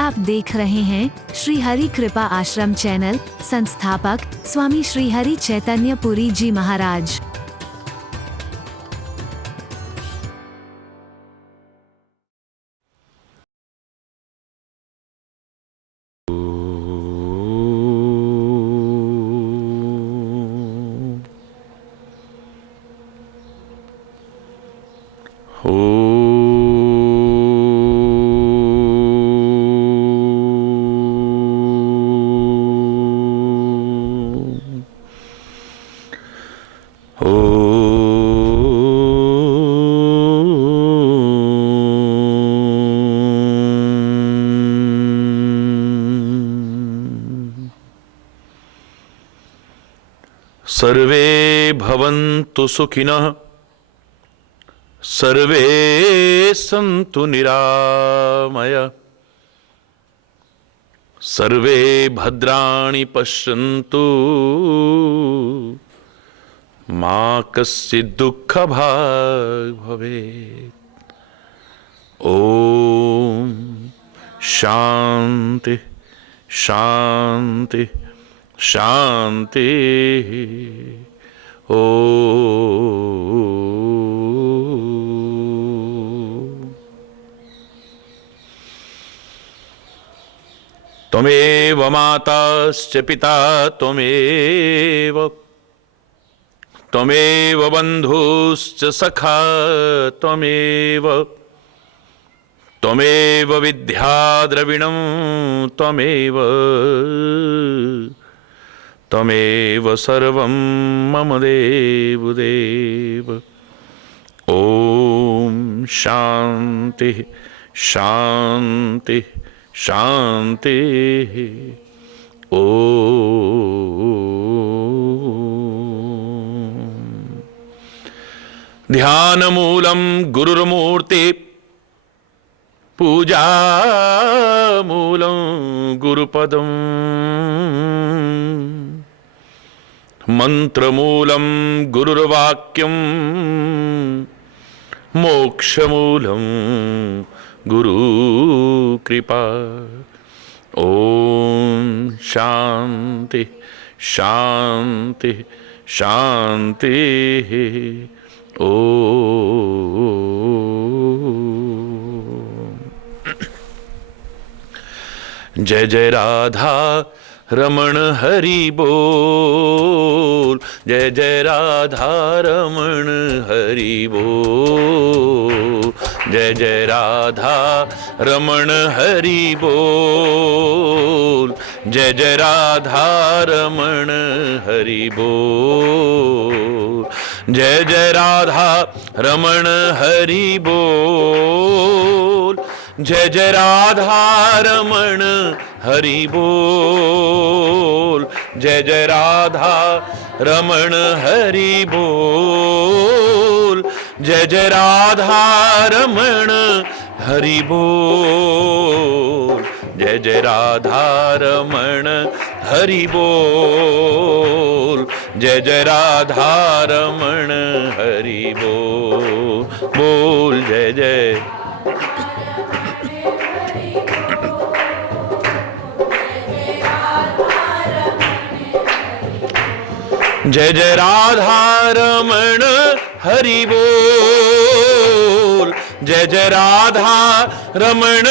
आप देख रहे हैं श्री हरि कृपा आश्रम चैनल। संस्थापक स्वामी श्री हरि चैतन्य पुरी जी महाराज। सर्वे भवन्तु सुखिनः, सर्वे सन्तु निरामया, सर्वे भद्राणि पश्यन्तु, मा कश्चित् दुःखभाग् भवेत्। ॐ शान्ति शान्ति शांति। ओ त्वमेव माताश्च पिता त्वमेव, त्वमेव बन्धुश्च सखा त्वमेव, त्वमेव विद्या द्रविणं त्वमेव, त्वमेव सर्वं मम देवदेव। ॐ शान्ति शान्ति शान्ति। ॐ ध्यानमूलं गुरुर्मूर्ति, पूजामूलं गुरुपदम्, मंत्रमूलं गुरुर्वाक्यं, मोक्षमूलं गुरुकृपा। ॐ शान्ति शान्ति शान्ति। ॐ जय जय राधा रमण हरि बोल, जय जय राधा रमण हरि बोल, जय जय राधा रमण हरि बोल, जय जय राधा रमण हरि बोल, जय जय राधा रमण हरि बोल, जय जय राधा रमण हरि बोल, जय जय राधा रमण हरि बोल, जय जय राधा रमण हरि बोल, जय जय राधा रमण हरि बोल, जय जय राधा रमण हरि बोल, बोल जय जय। जय जय राधा रमण हरि बोल, जय जय राधा रमण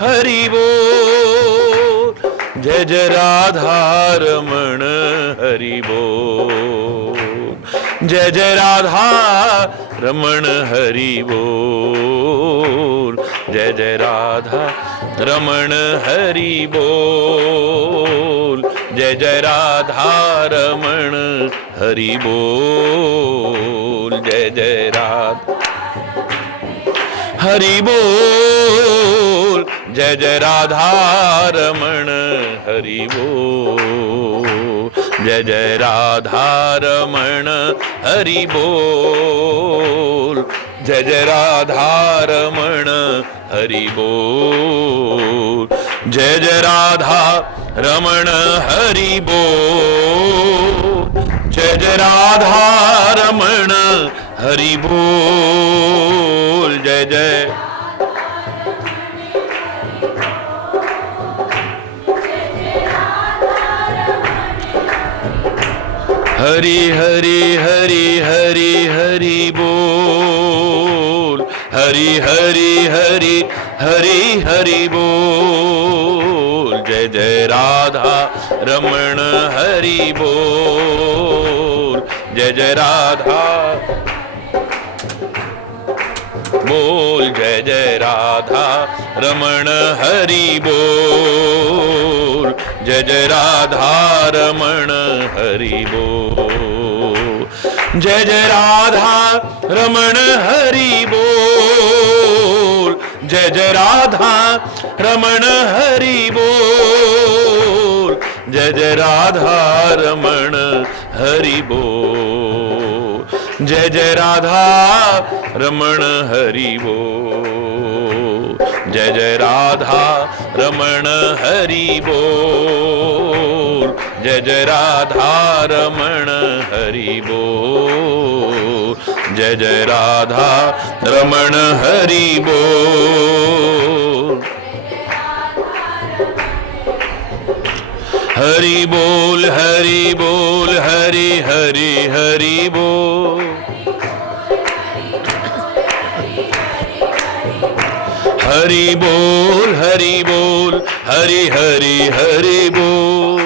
हरि बोल, जय जय राधा रमण हरि बोल, जय जय राधा रमण हरि बोल, जय जय राधा रमण हरि बोल, जय जय राधा रमण हरि बोल, जय जय राधा हरि बोल, जय जय राधा रमण हरि बोल, जय जय राधा रमण हरि बोल, जय जय राधा रमण हरि बोल, जय जय राधा रमण हरि बोल, जय जय राधा रमण हरि बोल, जय जय हरि हरि हरि हरि हरि बोल, हरि हरि हरि हरि हरि बोल। जय जय राधा रमण हरि बोल, जय जय राधा बोल, जय जय राधा रमण हरि बोल, जय जय राधा रमण हरि बोल, जय जय राधा रमण हरि बोल, जय जय राधा रमण हरि बोल, जय जय राधा रमण हरि बोल, जय जय राधा रमण हरि बोल, जय जय राधा रमण हरि बोल, जय जय राधा रमण हरि बोल, जय जय राधा रमण हरि बोल। हरि बोल हरि बोल हरि हरि हरि बोल, हरि बोल हरि बोल हरि हरि हरि बोल,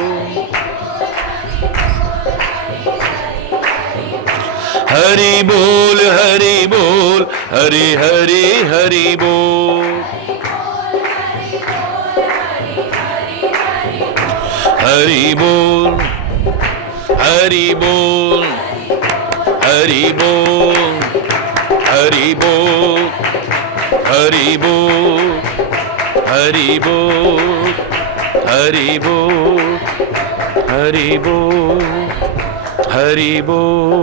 हरि बोल हरि बोल हरि हरि हरि बोल, हरि बोल हरि बोल हरि बोल हरि बोल हरि बोल हरि बोल हरि बोल हरि बोल हरि बोल।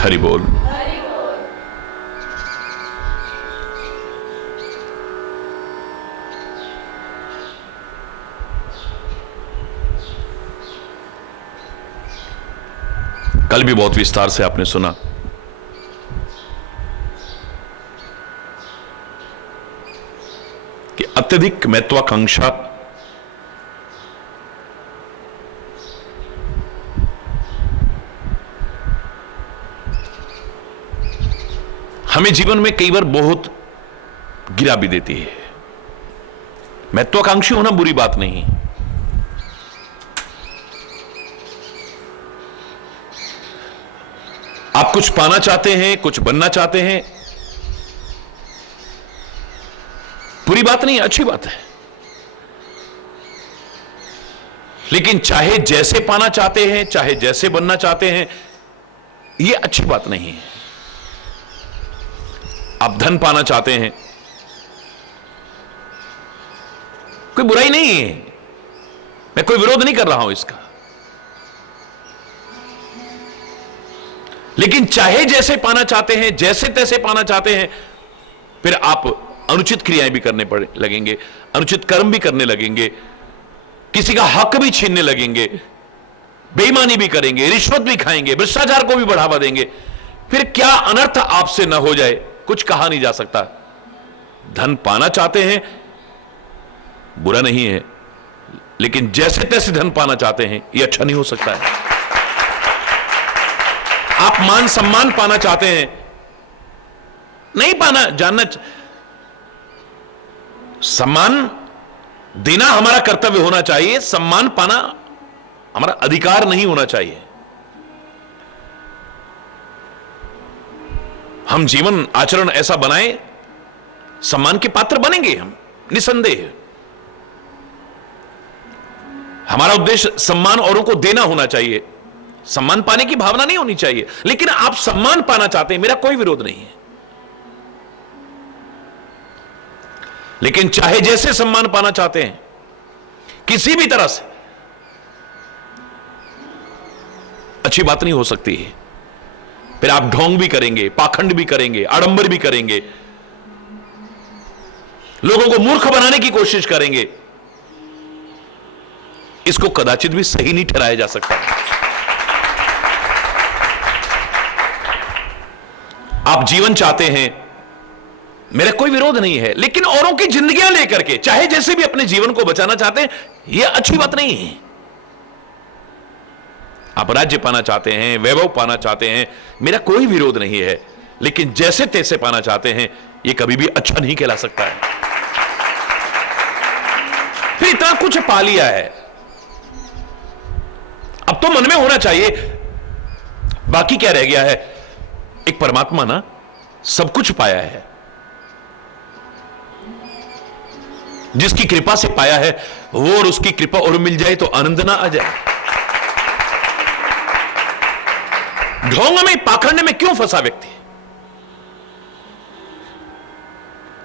हरि बोल। कल भी बहुत विस्तार से आपने सुना कि अत्यधिक महत्वाकांक्षा हमें जीवन में कई बार बहुत गिरा भी देती है। महत्वाकांक्षी होना बुरी बात नहीं, आप कुछ पाना चाहते हैं, कुछ बनना चाहते हैं, बुरी बात नहीं, अच्छी बात है। लेकिन चाहे जैसे पाना चाहते हैं, चाहे जैसे बनना चाहते हैं, यह अच्छी बात नहीं है। आप धन पाना चाहते हैं, कोई बुराई नहीं है, मैं कोई विरोध नहीं कर रहा हूं इसका। लेकिन चाहे जैसे पाना चाहते हैं, जैसे तैसे पाना चाहते हैं, फिर आप अनुचित क्रियाएं भी करने पड़े लगेंगे, अनुचित कर्म भी करने लगेंगे, किसी का हक भी छीनने लगेंगे, बेईमानी भी करेंगे, रिश्वत भी खाएंगे, भ्रष्टाचार को भी बढ़ावा देंगे। फिर क्या अनर्थ आपसे न हो जाए, कुछ कहा नहीं जा सकता। धन पाना चाहते हैं, बुरा नहीं है, लेकिन जैसे तैसे धन पाना चाहते हैं, यह अच्छा नहीं हो सकता है। आप मान सम्मान पाना चाहते हैं, नहीं पाना, जानना, सम्मान देना हमारा कर्तव्य होना चाहिए, सम्मान पाना हमारा अधिकार नहीं होना चाहिए। हम जीवन आचरण ऐसा बनाएं, सम्मान के पात्र बनेंगे हम, निसंदेह। हमारा उद्देश्य सम्मान औरों को देना होना चाहिए, सम्मान पाने की भावना नहीं होनी चाहिए। लेकिन आप सम्मान पाना चाहते हैं, मेरा कोई विरोध नहीं है, लेकिन चाहे जैसे सम्मान पाना चाहते हैं, किसी भी तरह से, अच्छी बात नहीं हो सकती है। फिर आप ढोंग भी करेंगे, पाखंड भी करेंगे, आडंबर भी करेंगे, लोगों को मूर्ख बनाने की कोशिश करेंगे। इसको कदाचित भी सही नहीं ठहराया जा सकता। आप जीवन चाहते हैं, मेरा कोई विरोध नहीं है, लेकिन औरों की जिंदगियां लेकर के चाहे जैसे भी अपने जीवन को बचाना चाहते हैं, यह अच्छी बात नहीं है। आप राज्य पाना चाहते हैं, वैभव पाना चाहते हैं, मेरा कोई विरोध नहीं है, लेकिन जैसे तैसे पाना चाहते हैं, यह कभी भी अच्छा नहीं कहला सकता है। फिर इतना कुछ पा लिया है, अब तो मन में होना चाहिए बाकी क्या रह गया है। एक परमात्मा ना सब कुछ पाया है, जिसकी कृपा से पाया है वो, और उसकी कृपा और मिल जाए तो आनंद ना आ जाए। ढोंग में, पाखंड में क्यों फंसा व्यक्ति?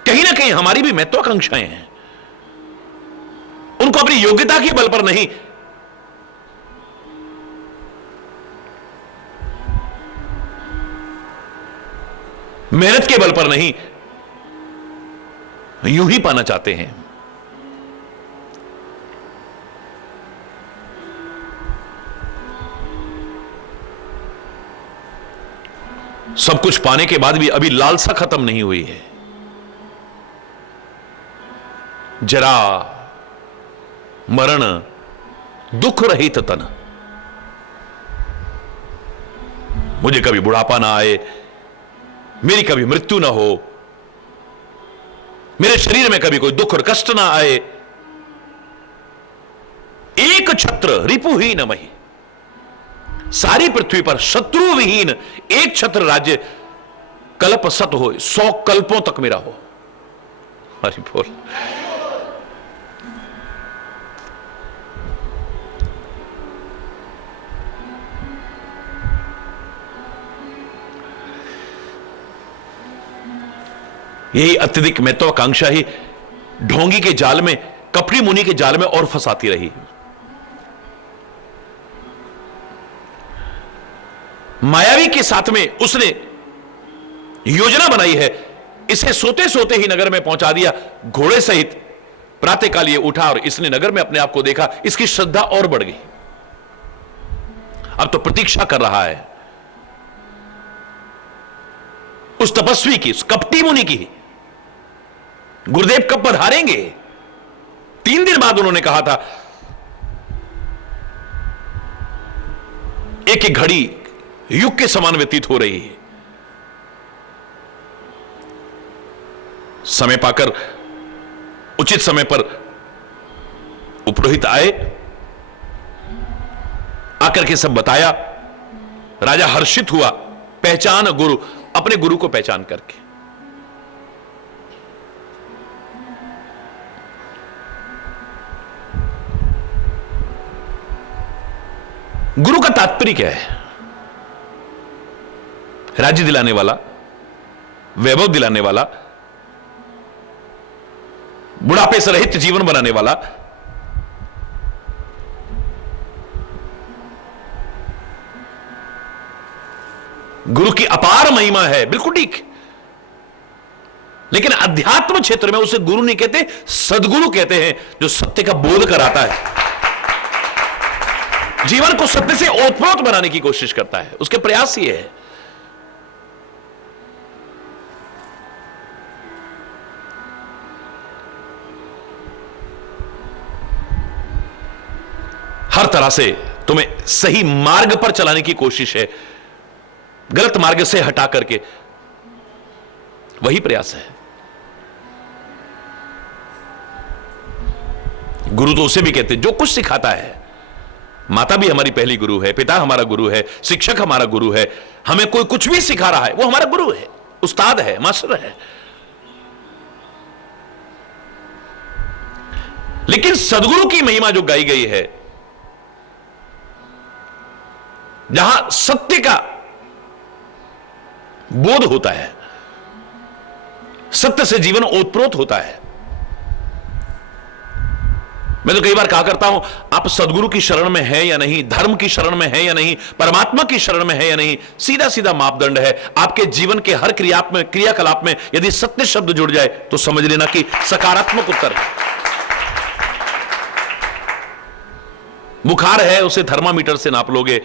कहीं ना कहीं हमारी भी महत्वाकांक्षाएं हैं, उनको अपनी योग्यता के बल पर नहीं, मेहनत के बल पर नहीं, यूं ही पाना चाहते हैं। सब कुछ पाने के बाद भी अभी लालसा खत्म नहीं हुई है। जरा, मरण, दुख रहित तन, मुझे कभी बुढ़ापा ना आए, मेरी कभी मृत्यु ना हो, मेरे शरीर में कभी कोई दुख और कष्ट ना आए। एक छत्र रिपुहीन मही, सारी पृथ्वी पर शत्रु विहीन एक छत्र राज्य कल्प सत हो, 100 कल्पों तक मेरा हो। हरि बोल। यही अत्यधिक महत्वाकांक्षा ही ढोंगी के जाल में, कपटी मुनि के जाल में और फंसाती रही। मायावी के साथ में उसने योजना बनाई है, इसे सोते सोते ही नगर में पहुंचा दिया घोड़े सहित। प्रातःकाल ये उठा और इसने नगर में अपने आप को देखा, इसकी श्रद्धा और बढ़ गई। अब तो प्रतीक्षा कर रहा है उस तपस्वी की, उस कपटी मुनि की, गुरुदेव कब पधारेंगे। 3 दिन बाद उन्होंने कहा था, एक एक घड़ी युग के समान व्यतीत हो रही है। समय पाकर, उचित समय पर उपरोहित आए, आकर के सब बताया। राजा हर्षित हुआ, पहचान गुरु, अपने गुरु को पहचान करके। गुरु का तात्पर्य क्या है? राज्य दिलाने वाला, वैभव दिलाने वाला, बुढ़ापे से रहित जीवन बनाने वाला। गुरु की अपार महिमा है, बिल्कुल ठीक, लेकिन अध्यात्म क्षेत्र में उसे गुरु नहीं कहते, सदगुरु कहते हैं, जो सत्य का बोध कराता है, जीवन को सत्य से ओतप्रोत बनाने की कोशिश करता है। उसके प्रयास ये है। हर तरह से तुम्हें सही मार्ग पर चलाने की कोशिश है, गलत मार्ग से हटा करके, वही प्रयास है। गुरु तो उसे भी कहते हैं जो कुछ सिखाता है। माता भी हमारी पहली गुरु है, पिता हमारा गुरु है, शिक्षक हमारा गुरु है। हमें कोई कुछ भी सिखा रहा है वो हमारा गुरु है, उस्ताद है, मास्टर है। लेकिन सदगुरु की महिमा जो गाई गई है, जहां सत्य का बोध होता है, सत्य से जीवन ओतप्रोत होता है। मैं तो कई बार कहा करता हूं, आप सदगुरु की शरण में है या नहीं, धर्म की शरण में है या नहीं, परमात्मा की शरण में है या नहीं, सीधा सीधा मापदंड है। आपके जीवन के हर क्रियाकलाप में यदि सत्य शब्द जुड़ जाए तो समझ लेना कि सकारात्मक उत्तर है। बुखार है, उसे थर्मामीटर से नाप लोगे,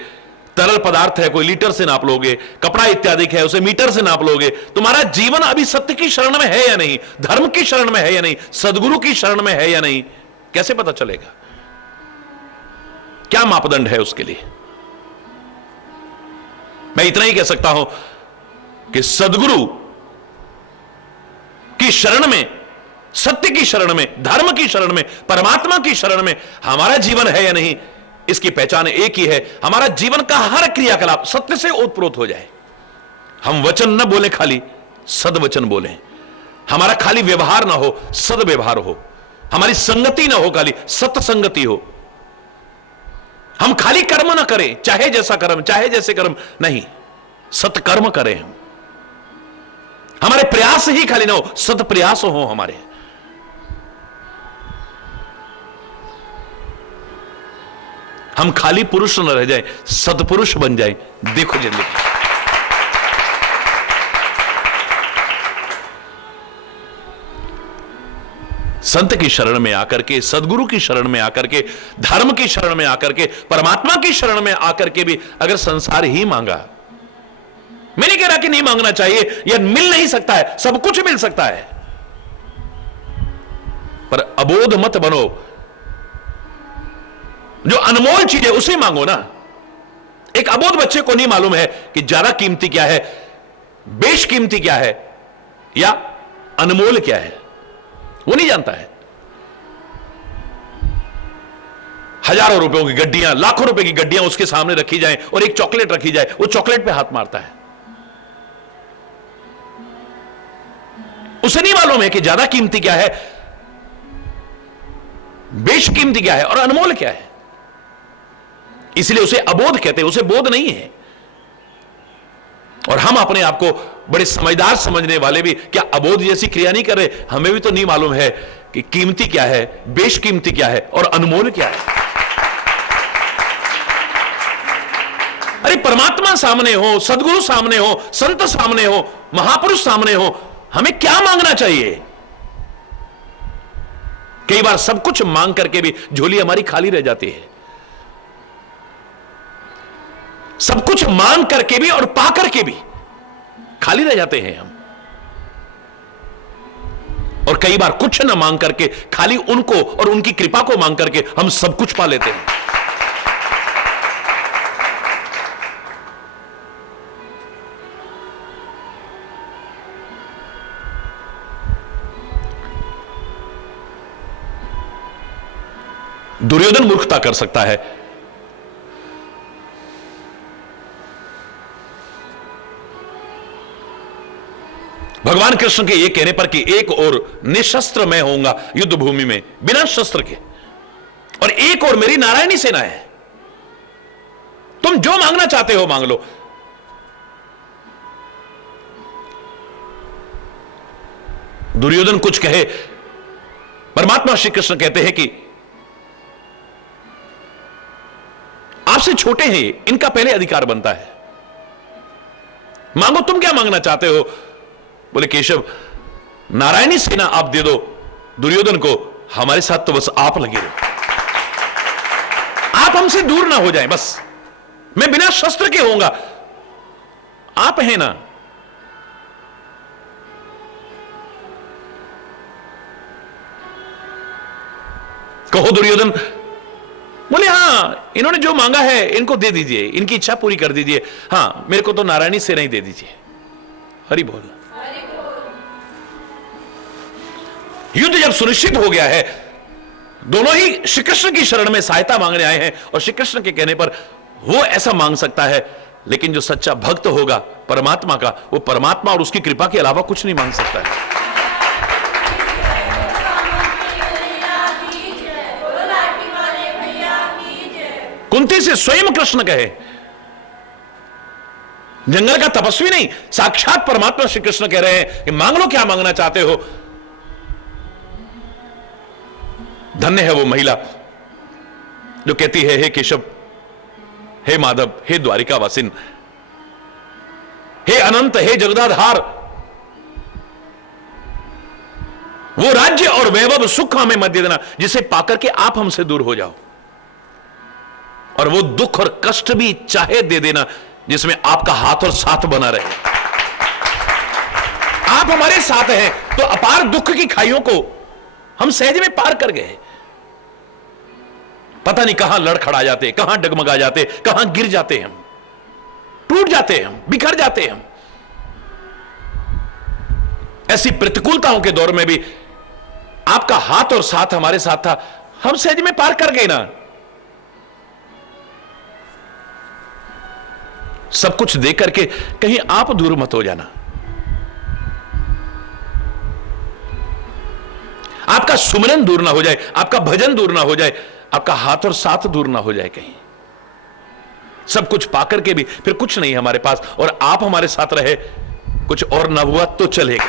तरल पदार्थ है कोई लीटर से नाप लोगे, कपड़ा इत्यादि है उसे मीटर से नाप लोगे। तुम्हारा जीवन अभी सत्य की शरण में है या नहीं, धर्म की शरण में है या नहीं, सदगुरु की शरण में है या नहीं, कैसे पता चलेगा? क्या मापदंड है उसके लिए? मैं इतना ही कह सकता हूं कि सदगुरु की शरण में, सत्य की शरण में, धर्म की शरण में, परमात्मा की शरण में हमारा जीवन है या नहीं, इसकी पहचान एक ही है, हमारा जीवन का हर क्रियाकलाप सत्य से ओतप्रोत हो जाए। हम वचन न बोले, खाली सदवचन बोले। हमारा खाली व्यवहार ना हो, सदव्यवहार हो। हमारी संगति ना हो, खाली सत्संगति हो। हम खाली कर्म ना करें, चाहे जैसा कर्म, चाहे जैसे कर्म नहीं, सत्कर्म करें। हमारे प्रयास ही खाली ना हो, सत प्रयास हो हमारे। हम खाली पुरुष न रह जाए, सत्पुरुष बन जाए। देखो जिंदगी संत की शरण में आकर के, सदगुरु की शरण में आकर के, धर्म की शरण में आकर के, परमात्मा की शरण में आकर के भी अगर संसार ही मांगा, मैं नहीं कह रहा कि नहीं मांगना चाहिए, यह मिल नहीं सकता है, सब कुछ मिल सकता है, पर अबोध मत बनो। जो अनमोल चीज है उसे मांगो ना। एक अबोध बच्चे को नहीं मालूम है कि ज्यादा कीमती क्या है, बेशकीमती क्या है, या अनमोल क्या है, वो नहीं जानता है। हजारों रुपयों की गड्डियां, लाखों रुपए की गड्डियां उसके सामने रखी जाएं और एक चॉकलेट रखी जाए, वो चॉकलेट पे हाथ मारता है। उसे नहीं मालूम है कि ज्यादा कीमती क्या है, बेशकीमती क्या है और अनमोल क्या है। इसलिए उसे अबोध कहते हैं, उसे बोध नहीं है। और हम अपने आप को बड़े समझदार समझने वाले भी क्या अबोध जैसी क्रिया नहीं कर रहे? हमें भी तो नहीं मालूम है कि कीमती क्या है, बेशकीमती क्या है और अनमोल क्या है। अरे परमात्मा सामने हो, सदगुरु सामने हो, संत सामने हो, महापुरुष सामने हो, हमें क्या मांगना चाहिए? कई बार सब कुछ मांग करके भी झोली हमारी खाली रह जाती है। सब कुछ मांग करके भी और पा करके भी खाली रह जाते हैं हम। और कई बार कुछ न मांग करके, खाली उनको और उनकी कृपा को मांग करके हम सब कुछ पा लेते हैं। दुर्योधन मूर्खता कर सकता है, भगवान कृष्ण के ये कहने पर कि एक और निशस्त्र मैं होऊंगा युद्ध भूमि में बिना शस्त्र के, और एक और मेरी नारायणी सेना है, तुम जो मांगना चाहते हो मांग लो। दुर्योधन कुछ कहे, परमात्मा श्री कृष्ण कहते हैं कि आपसे छोटे हैं, इनका पहले अधिकार बनता है, मांगो तुम क्या मांगना चाहते हो। बोले केशव, नारायणी सेना आप दे दो दुर्योधन को, हमारे साथ तो बस आप लगे रहो, आप हमसे दूर ना हो जाएं, बस मैं बिना शस्त्र के होऊंगा, आप हैं ना। कहो दुर्योधन। बोले हां, इन्होंने जो मांगा है इनको दे दीजिए, इनकी इच्छा पूरी कर दीजिए। हां, मेरे को तो नारायणी सेना ही दे दीजिए। हरि बोल। युद्ध जब सुनिश्चित हो गया है, दोनों ही श्री कृष्ण की शरण में सहायता मांगने आए हैं, और श्री कृष्ण के कहने पर वो ऐसा मांग सकता है, लेकिन जो सच्चा भक्त होगा परमात्मा का, वो परमात्मा और उसकी कृपा के अलावा कुछ नहीं मांग सकता है। कुंती से स्वयं कृष्ण कहे, जंगल का तपस्वी नहीं, साक्षात परमात्मा श्री कृष्ण कह रहे हैं कि मांग लो क्या मांगना चाहते हो। धन्य है वो महिला जो कहती है, हे केशव, हे माधव, हे द्वारिका वासिन, हे अनंत, हे जगदाधार, वो राज्य और वैभव सुख हमें मत दे देना जिसे पाकर के आप हमसे दूर हो जाओ। और वो दुख और कष्ट भी चाहे दे देना जिसमें आपका हाथ और साथ बना रहे। आप हमारे साथ हैं तो अपार दुख की खाइयों को हम सहज में पार कर गए। पता नहीं कहां लड़खड़ा जाते, कहां डगमगा जाते, कहां गिर जाते हम, टूट जाते हैं हम, बिखर जाते हैं हम। ऐसी प्रतिकूलताओं के दौर में भी आपका हाथ और साथ हमारे साथ था, हम सहज में पार कर गए ना। सब कुछ देख करके कहीं आप दूर मत हो जाना। आपका सुमिरन दूर ना हो जाए, आपका भजन दूर ना हो जाए, आपका हाथ और साथ दूर ना हो जाए कहीं। सब कुछ पाकर के भी फिर कुछ नहीं हमारे पास और आप हमारे साथ रहे, कुछ और ना हुआ तो चलेगा।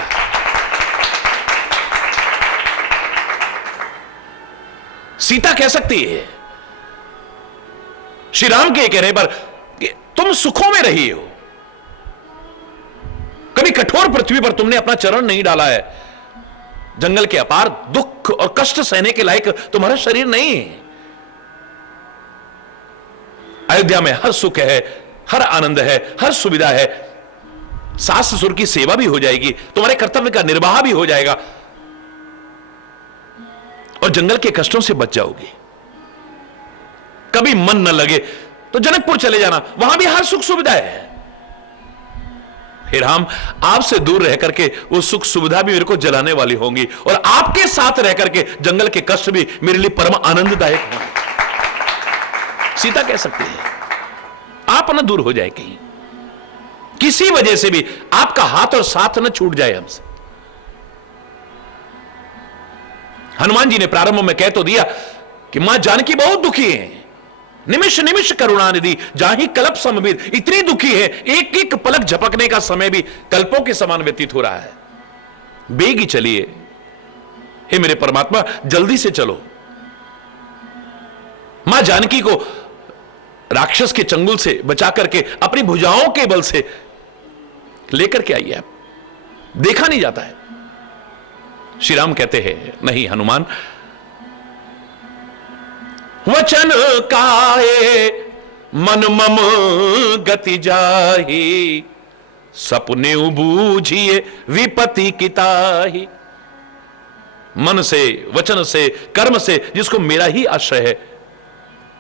सीता कह सकती है श्री राम के कहने पर कि तुम सुखों में रही हो, कभी कठोर पृथ्वी पर तुमने अपना चरण नहीं डाला है, जंगल के अपार दुख और कष्ट सहने के लायक तुम्हारा शरीर नहीं है। अयोध्या में हर सुख है, हर आनंद है, हर सुविधा है, सास ससुर की सेवा भी हो जाएगी, तुम्हारे कर्तव्य का निर्वाह भी हो जाएगा और जंगल के कष्टों से बच जाओगी। कभी मन न लगे तो जनकपुर चले जाना, वहां भी हर सुख सुविधा है। हे राम, आपसे दूर रह करके वो सुख सुविधा भी मेरे को जलाने वाली होंगी और आपके साथ रह करके जंगल के कष्ट भी मेरे लिए परम आनंददायक होंगे। सीता कह सकती है आप न दूर हो जाए कहीं, किसी वजह से भी आपका हाथ और साथ न छूट जाए हमसे। हनुमान जी ने प्रारंभ में कह तो दिया कि मां जानकी बहुत दुखी है, निमिष निमिष करुणानिधि जाहि कल्प समबीत, इतनी दुखी है एक एक पलक झपकने का समय भी कल्पों के समान व्यतीत हो रहा है। बेगी चलिए हे मेरे परमात्मा, जल्दी से चलो। मां जानकी को राक्षस के चंगुल से बचा करके अपनी भुजाओं के बल से लेकर के आइए। आप देखा नहीं जाता है। श्री राम कहते हैं नहीं हनुमान, वचन काए मन मम गति जाहि, सपने बूझिए विपत्ति किताहि। मन से, वचन से, कर्म से जिसको मेरा ही आश्रय है,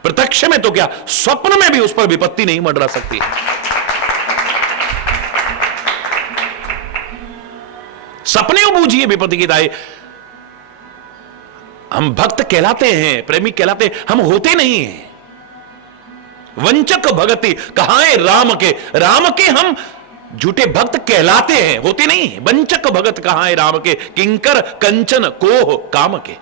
प्रत्यक्ष में तो क्या स्वप्न में भी उस पर विपत्ति नहीं मंडरा सकती। सपने बूझिए विपत्ति किताहि। हम भक्त कहलाते हैं, प्रेमी कहलाते हैं, हम होते नहीं हैं। वंचक भगति कहां राम के, राम के हम झूठे भक्त कहलाते हैं, होते नहीं हैं। वंचक भगत कहां है राम के, किंकर कंचन कोह काम के।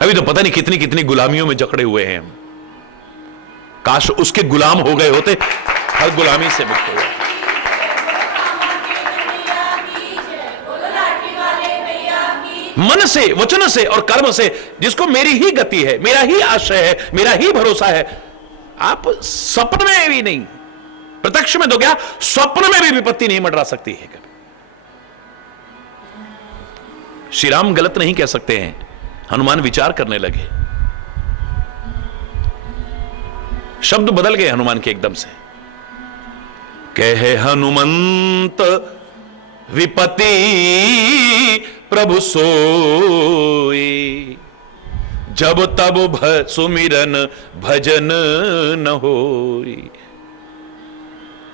अभी तो पता नहीं कितनी कितनी गुलामियों में जकड़े हुए हैं हम। काश उसके गुलाम हो गए होते, हर गुलामी से मुक्त हो गए। मन से, वचन से और कर्म से जिसको मेरी ही गति है, मेरा ही आश्रय है, मेरा ही भरोसा है, आप स्वप्न में भी नहीं, प्रत्यक्ष में तो क्या स्वप्न में भी विपत्ति नहीं मंडरा सकती है कभी। श्री राम गलत नहीं कह सकते हैं। हनुमान विचार करने लगे, शब्द बदल गए हनुमान के एकदम से। कहे हनुमंत विपत्ति प्रभु सोई, जब तब सुमिरन भजन न होई।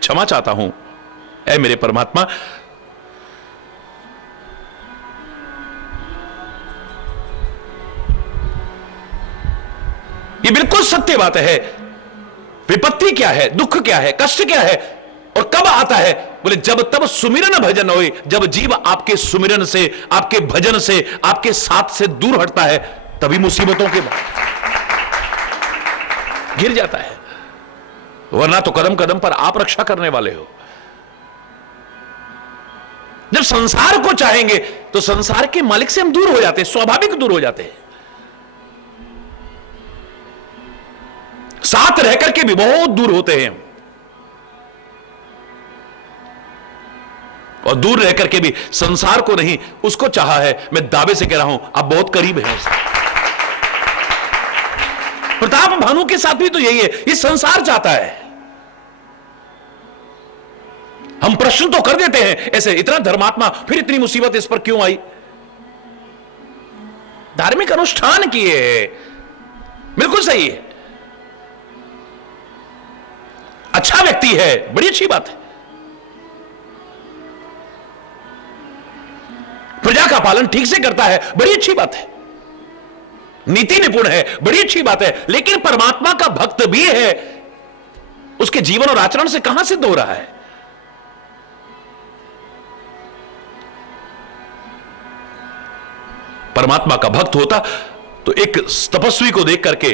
क्षमा चाहता हूं ऐ मेरे परमात्मा, ये बिल्कुल सत्य बात है। विपत्ति क्या है, दुख क्या है, कष्ट क्या है और कब आता है? बोले जब तब सुमिरन भजन होए, जब जीव आपके सुमिरन से, आपके भजन से, आपके साथ से दूर हटता है, तभी मुसीबतों के बाद गिर जाता है। वरना तो कदम कदम पर आप रक्षा करने वाले हो। जब संसार को चाहेंगे तो संसार के मालिक से हम दूर हो जाते हैं, स्वाभाविक दूर हो जाते हैं। साथ रह करके भी बहुत दूर होते हैं। और दूर रह करके भी संसार को नहीं उसको चाहा है। मैं दावे से कह रहा हूं आप बहुत करीब हैं उससे। प्रताप भानु के साथ भी तो यही है, ये संसार चाहता है। हम प्रश्न तो कर देते हैं ऐसे, इतना धर्मात्मा फिर इतनी मुसीबत इस पर क्यों आई? धार्मिक अनुष्ठान किए, बिल्कुल सही है, अच्छा व्यक्ति है, बड़ी अच्छी बात है। प्रजा का पालन ठीक से करता है, बड़ी अच्छी बात है। नीति निपुण है, बड़ी अच्छी बात है। लेकिन परमात्मा का भक्त भी है, उसके जीवन और आचरण से कहां सिद्ध हो रहा है? परमात्मा का भक्त होता तो एक तपस्वी को देख करके,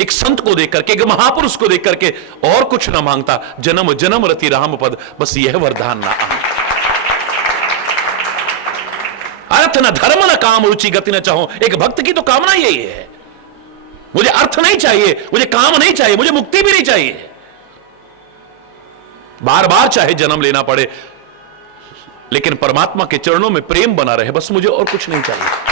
एक संत को देख करके, एक महापुरुष को देख करके और कुछ ना मांगता, जन्म जन्म रति राम पद, बस यह वरदान ना आ। अर्थ न धर्म न काम रुचि गति न चाहो। एक भक्त की तो कामना यही है, मुझे अर्थ नहीं चाहिए, मुझे काम नहीं चाहिए, मुझे मुक्ति भी नहीं चाहिए, बार बार चाहे जन्म लेना पड़े, लेकिन परमात्मा के चरणों में प्रेम बना रहे, बस मुझे और कुछ नहीं चाहिए।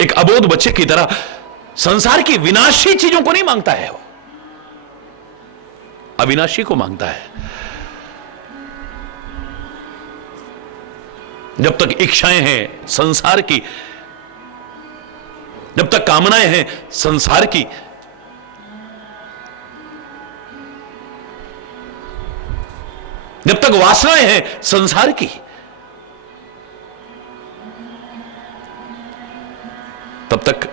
एक अबोध बच्चे की तरह संसार की विनाशी चीजों को नहीं मांगता है, वो अविनाशी को मांगता है। जब तक इच्छाएं हैं संसार की, जब तक कामनाएं हैं संसार की, जब तक वासनाएं हैं संसार की, तब तक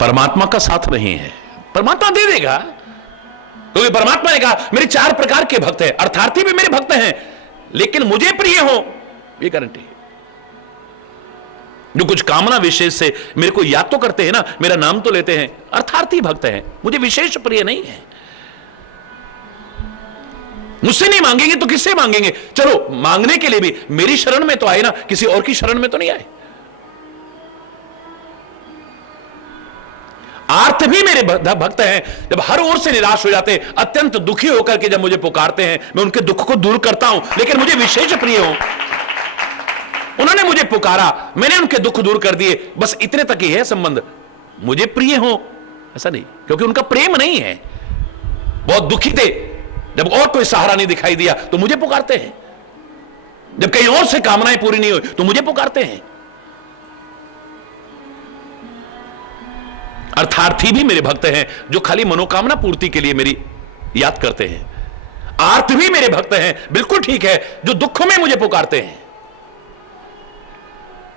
परमात्मा का साथ नहीं है। परमात्मा दे देगा, क्योंकि परमात्मा ने कहा मेरे 4 प्रकार के भक्त हैं, अर्थार्थी भी मेरे भक्त हैं, लेकिन मुझे प्रिय हो, ये गारंटी है। जो कुछ कामना विशेष से मेरे को याद तो करते हैं ना, मेरा नाम तो लेते हैं, अर्थार्थी भक्त हैं, मुझे विशेष प्रिय नहीं है। मुझसे नहीं मांगेंगे तो किससे मांगेंगे? चलो मांगने के लिए भी मेरी शरण में तो आए ना, किसी और की शरण में तो नहीं आए। आर्थ भी मेरे भक्त हैं, जब हर ओर से निराश हो जाते हैं, अत्यंत दुखी होकर के जब मुझे पुकारते हैं, मैं उनके दुख को दूर करता हूं, लेकिन मुझे विशेष प्रिय हो। उन्होंने मुझे पुकारा, मैंने उनके दुख दूर कर दिए, बस इतने तक ही है संबंध, मुझे प्रिय हो ऐसा नहीं, क्योंकि उनका प्रेम नहीं है। बहुत दुखी थे, जब और कोई सहारा नहीं दिखाई दिया तो मुझे पुकारते हैं, जब कहीं और से कामनाएं पूरी नहीं हुई तो मुझे पुकारते हैं। अर्थार्थी भी मेरे भक्त हैं, जो खाली मनोकामना पूर्ति के लिए मेरी याद करते हैं। आर्थ भी मेरे भक्त हैं, बिल्कुल ठीक है, जो दुख में मुझे पुकारते हैं।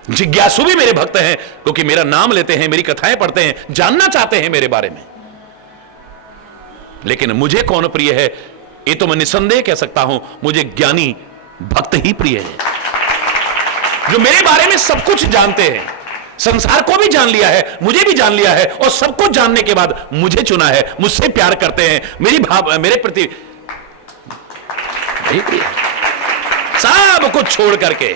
जिज्ञासु भी मेरे भक्त हैं, क्योंकि मेरा नाम लेते हैं, मेरी कथाएं पढ़ते हैं, जानना चाहते हैं मेरे बारे में। लेकिन मुझे कौन प्रिय है, ये तो मैं निसंदेह कह सकता हूं, मुझे ज्ञानी भक्त ही प्रिय है, जो मेरे बारे में सब कुछ जानते हैं, संसार को भी जान लिया है, मुझे भी जान लिया है, और सब कुछ जानने के बाद मुझे चुना है, मुझसे प्यार करते हैं, मेरे प्रति सब कुछ छोड़ करके,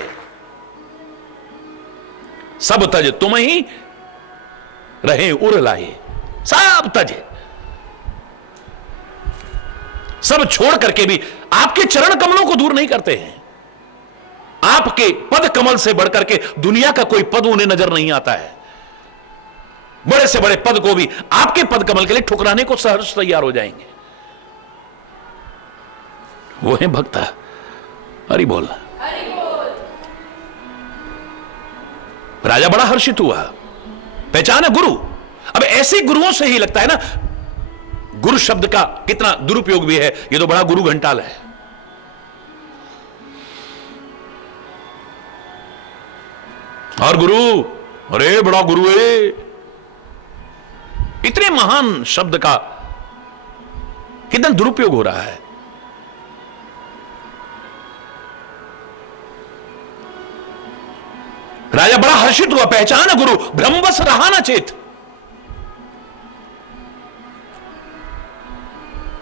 सब तज तुम ही रहे उर लाए, सब तज, सब छोड़ करके भी आपके चरण कमलों को दूर नहीं करते हैं। आपके पद कमल से बढ़कर के दुनिया का कोई पद उन्हें नजर नहीं आता है। बड़े से बड़े पद को भी आपके पद कमल के लिए ठुकराने को सहर्ष तैयार हो जाएंगे। वो है भक्त। हरि बोल। राजा बड़ा हर्षित हुआ, पहचाना गुरु। अब ऐसे गुरुओं से ही लगता है ना, गुरु शब्द का कितना दुरुपयोग भी है, ये तो बड़ा गुरु घंटाल है। और गुरु, अरे बड़ा गुरु है, इतने महान शब्द का कितना दुरुपयोग हो रहा है। राजा बड़ा हर्षित हुआ, पहचाना गुरु, ब्रह्मवश रहा न चेत।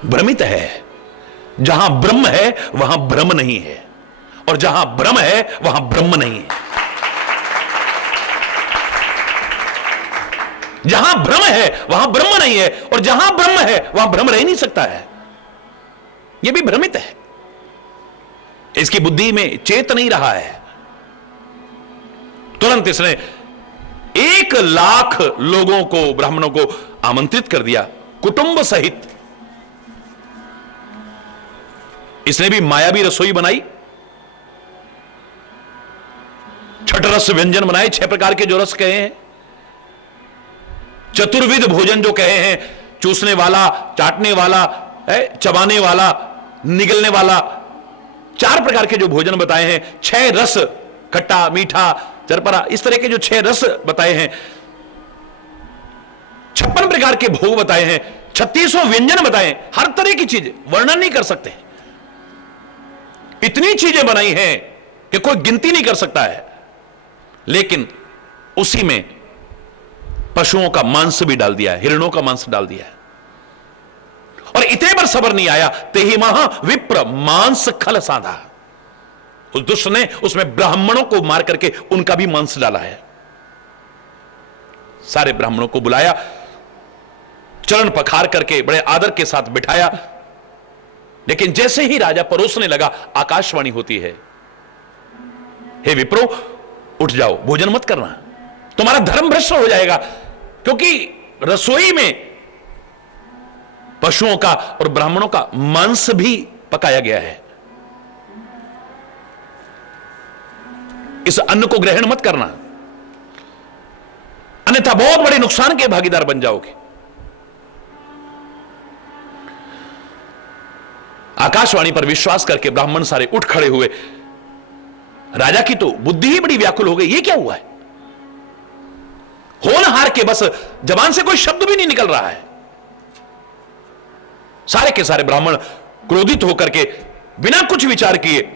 भ्रमित है, जहां ब्रह्म है वहां ब्रह्म नहीं है, और जहां ब्रह्म है वहां ब्रह्म नहीं है। जहां भ्रम है वहां ब्रह्म नहीं है, और जहां ब्रह्म है वहां भ्रम रह नहीं सकता है। यह भी भ्रमित है, इसकी बुद्धि में चेत नहीं रहा है। तुरंत इसने 1,00,000 लोगों को, ब्राह्मणों को आमंत्रित कर दिया कुटुंब सहित। इसने भी मायावी रसोई बनाई, छठ रस व्यंजन बनाए, 6 प्रकार के जो रस कहे हैं, चतुर्विध भोजन जो कहे हैं, चूसने वाला, चाटने वाला, चबाने वाला, निगलने वाला, 4 प्रकार के जो भोजन बताए हैं, 6 रस, खट्टा, मीठा, चरपरा, इस तरह के जो 6 रस बताए हैं, 56 प्रकार के भोग बताए हैं, 3600 व्यंजन बताए, हर तरह की चीज वर्णन नहीं कर सकते। इतनी चीजें बनाई हैं कि कोई गिनती नहीं कर सकता है। लेकिन उसी में पशुओं का मांस भी डाल दिया है, हिरणों का मांस डाल दिया है। और इतने पर सबर नहीं आया, तेहि महा विप्र मांस खल साधा। उस दुष्ट ने उसमें ब्राह्मणों को मार करके उनका भी मांस डाला है। सारे ब्राह्मणों को बुलाया, चरण पखार करके बड़े आदर के साथ बिठाया। लेकिन जैसे ही राजा परोसने लगा, आकाशवाणी होती है, हे विप्रो, उठ जाओ, भोजन मत करना, तुम्हारा धर्म भ्रष्ट हो जाएगा। क्योंकि रसोई में पशुओं का और ब्राह्मणों का मांस भी पकाया गया है। इस अन्न को ग्रहण मत करना, अन्यथा बहुत बड़े नुकसान के भागीदार बन जाओगे। आकाशवाणी पर विश्वास करके ब्राह्मण सारे उठ खड़े हुए। राजा की तो बुद्धि ही बड़ी व्याकुल हो गई, ये क्या हुआ है? होनहार के बस जबान से कोई शब्द भी नहीं निकल रहा है। सारे के सारे ब्राह्मण क्रोधित होकर के बिना कुछ विचार किए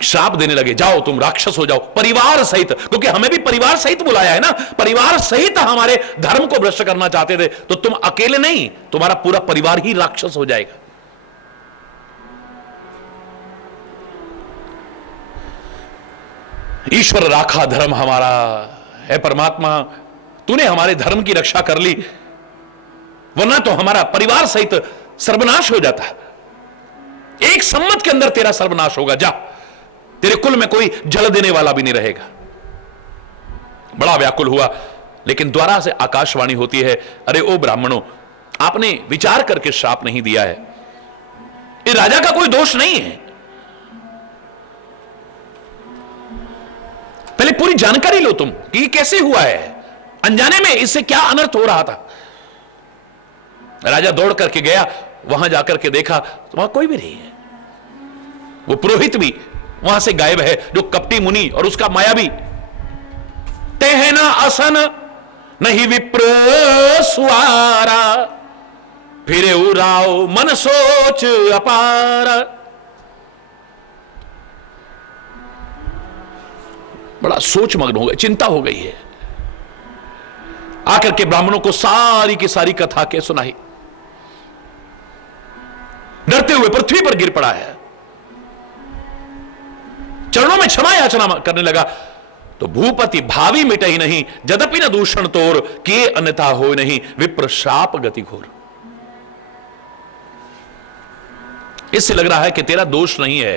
श्राप देने लगे, जाओ तुम राक्षस हो जाओ परिवार सहित। क्योंकि हमें भी परिवार सहित बुलाया है ना, परिवार सहित हमारे धर्म को भ्रष्ट करना चाहते थे, तो तुम अकेले नहीं, तुम्हारा पूरा परिवार ही राक्षस हो जाएगा। ईश्वर राखा धर्म हमारा है, परमात्मा तूने हमारे धर्म की रक्षा कर ली, वरना तो हमारा परिवार सहित सर्वनाश हो जाता। एक सम्मत के अंदर तेरा सर्वनाश होगा, जा, तेरे कुल में कोई जल देने वाला भी नहीं रहेगा। बड़ा व्याकुल हुआ। लेकिन द्वारा से आकाशवाणी होती है, अरे ओ ब्राह्मणों, आपने विचार करके श्राप नहीं दिया है, ये राजा का कोई दोष नहीं है। पहले पूरी जानकारी लो तुम कि ये कैसे हुआ है, अनजाने में इससे क्या अनर्थ हो रहा था। राजा दौड़ करके गया, वहां जाकर के देखा तो वहां कोई भी नहीं है। वो पुरोहित भी वहां से गायब है, जो कपटी मुनि और उसका मायावी। तेहना असन नहीं विप्र सुआरा, फिरे उराओ मन सोच अपार। बड़ा सोच मग्न हो गए, चिंता हो गई है। आकर के ब्राह्मणों को सारी की सारी कथा के सुनाई। डरते हुए पृथ्वी पर गिर पड़ा है, चरणों में क्षमा याचना करने लगा। तो भूपति भावी मिटे ही नहीं, जदपि न दूषण तोर, किए अन्यथा हो नहीं, विप्र शाप गति घोर। इससे लग रहा है कि तेरा दोष नहीं है,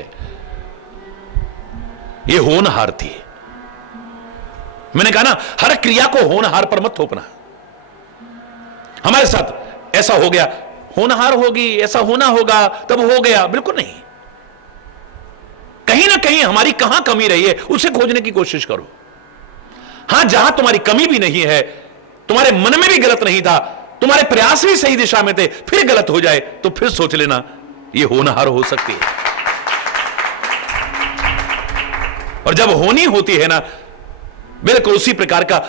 ये होनहार थी। मैंने कहा ना, हर क्रिया को होनहार पर मत थोपना। हमारे साथ ऐसा हो गया, होनहार होगी, ऐसा होना होगा, तब हो गया, बिल्कुल नहीं। कहीं ना कहीं हमारी कहां कमी रही है, उसे खोजने की कोशिश करो। हां, जहां तुम्हारी कमी भी नहीं है, तुम्हारे मन में भी गलत नहीं था, तुम्हारे प्रयास भी सही दिशा में थे, फिर गलत हो जाए तो फिर सोच लेना, यह होनहार हो सकती है। और जब होनी होती है ना, बिल्कुल उसी प्रकार का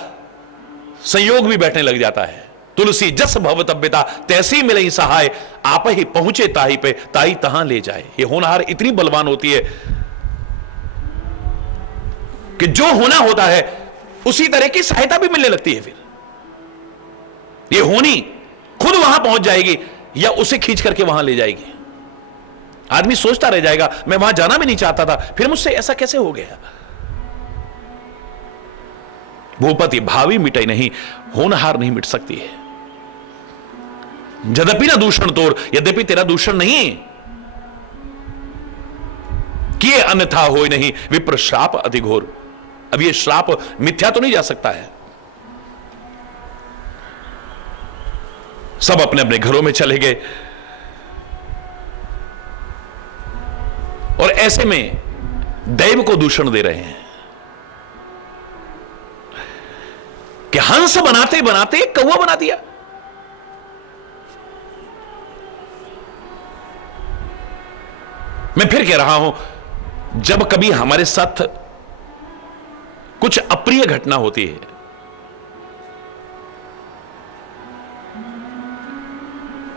संयोग भी बैठने लग जाता है। तुलसी जस भव तब्यता, तैसी मिले सहाय, आप ही पहुंचे ताही पे, ताई तहां ले जाए। ये होनहार इतनी बलवान होती है कि जो होना होता है उसी तरह की सहायता भी मिलने लगती है। फिर ये होनी खुद वहां पहुंच जाएगी या उसे खींच करके वहां ले जाएगी। आदमी सोचता रह जाएगा, मैं वहां जाना भी नहीं चाहता था, फिर मुझसे ऐसा कैसे हो गया। भूपति भावी मिटे नहीं, होनहार नहीं मिट सकती है। यद्यपि ना दूषण तोर, यद्यपि तेरा दूषण नहीं किए अन्यथा होय नहीं, विप्र श्राप अति घोर। अब ये श्राप मिथ्या तो नहीं जा सकता है। सब अपने अपने घरों में चले गए और ऐसे में दैव को दूषण दे रहे हैं कि हंस बनाते बनाते कौवा बना दिया। मैं फिर कह रहा हूं, जब कभी हमारे साथ कुछ अप्रिय घटना होती है,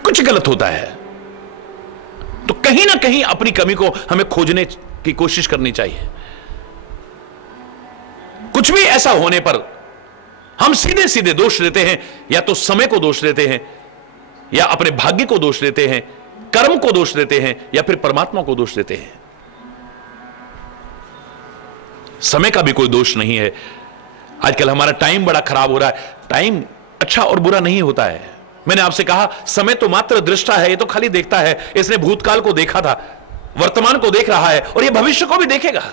कुछ गलत होता है, तो कहीं ना कहीं अपनी कमी को हमें खोजने की कोशिश करनी चाहिए। कुछ भी ऐसा होने पर हम सीधे सीधे दोष देते हैं, या तो समय को दोष देते हैं, या अपने भाग्य को दोष देते हैं, कर्म को दोष देते हैं, या फिर परमात्मा को दोष देते हैं। समय का भी कोई दोष नहीं है। आजकल हमारा टाइम बड़ा खराब हो रहा है। टाइम अच्छा और बुरा नहीं होता है। मैंने आपसे कहा, समय तो मात्र दृष्टा है, ये तो खाली देखता है। इसने भूतकाल को देखा था, वर्तमान को देख रहा है, और ये भविष्य को भी देखेगा।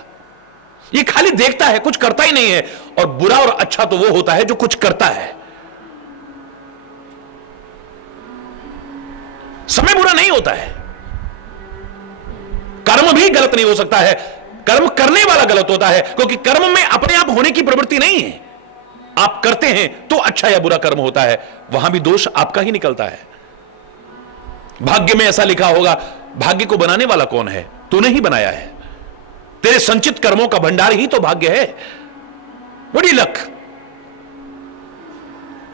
ये खाली देखता है, कुछ करता ही नहीं है। और बुरा और अच्छा तो वो होता है जो कुछ करता है। समय बुरा नहीं होता है। कर्म भी गलत नहीं हो सकता है, कर्म करने वाला गलत होता है, क्योंकि कर्म में अपने आप होने की प्रवृत्ति नहीं है। आप करते हैं तो अच्छा या बुरा कर्म होता है, वहां भी दोष आपका ही निकलता है। भाग्य में ऐसा लिखा होगा, भाग्य को बनाने वाला कौन है? तूने ही बनाया है। तेरे संचित कर्मों का भंडार ही तो भाग्य है। What is luck?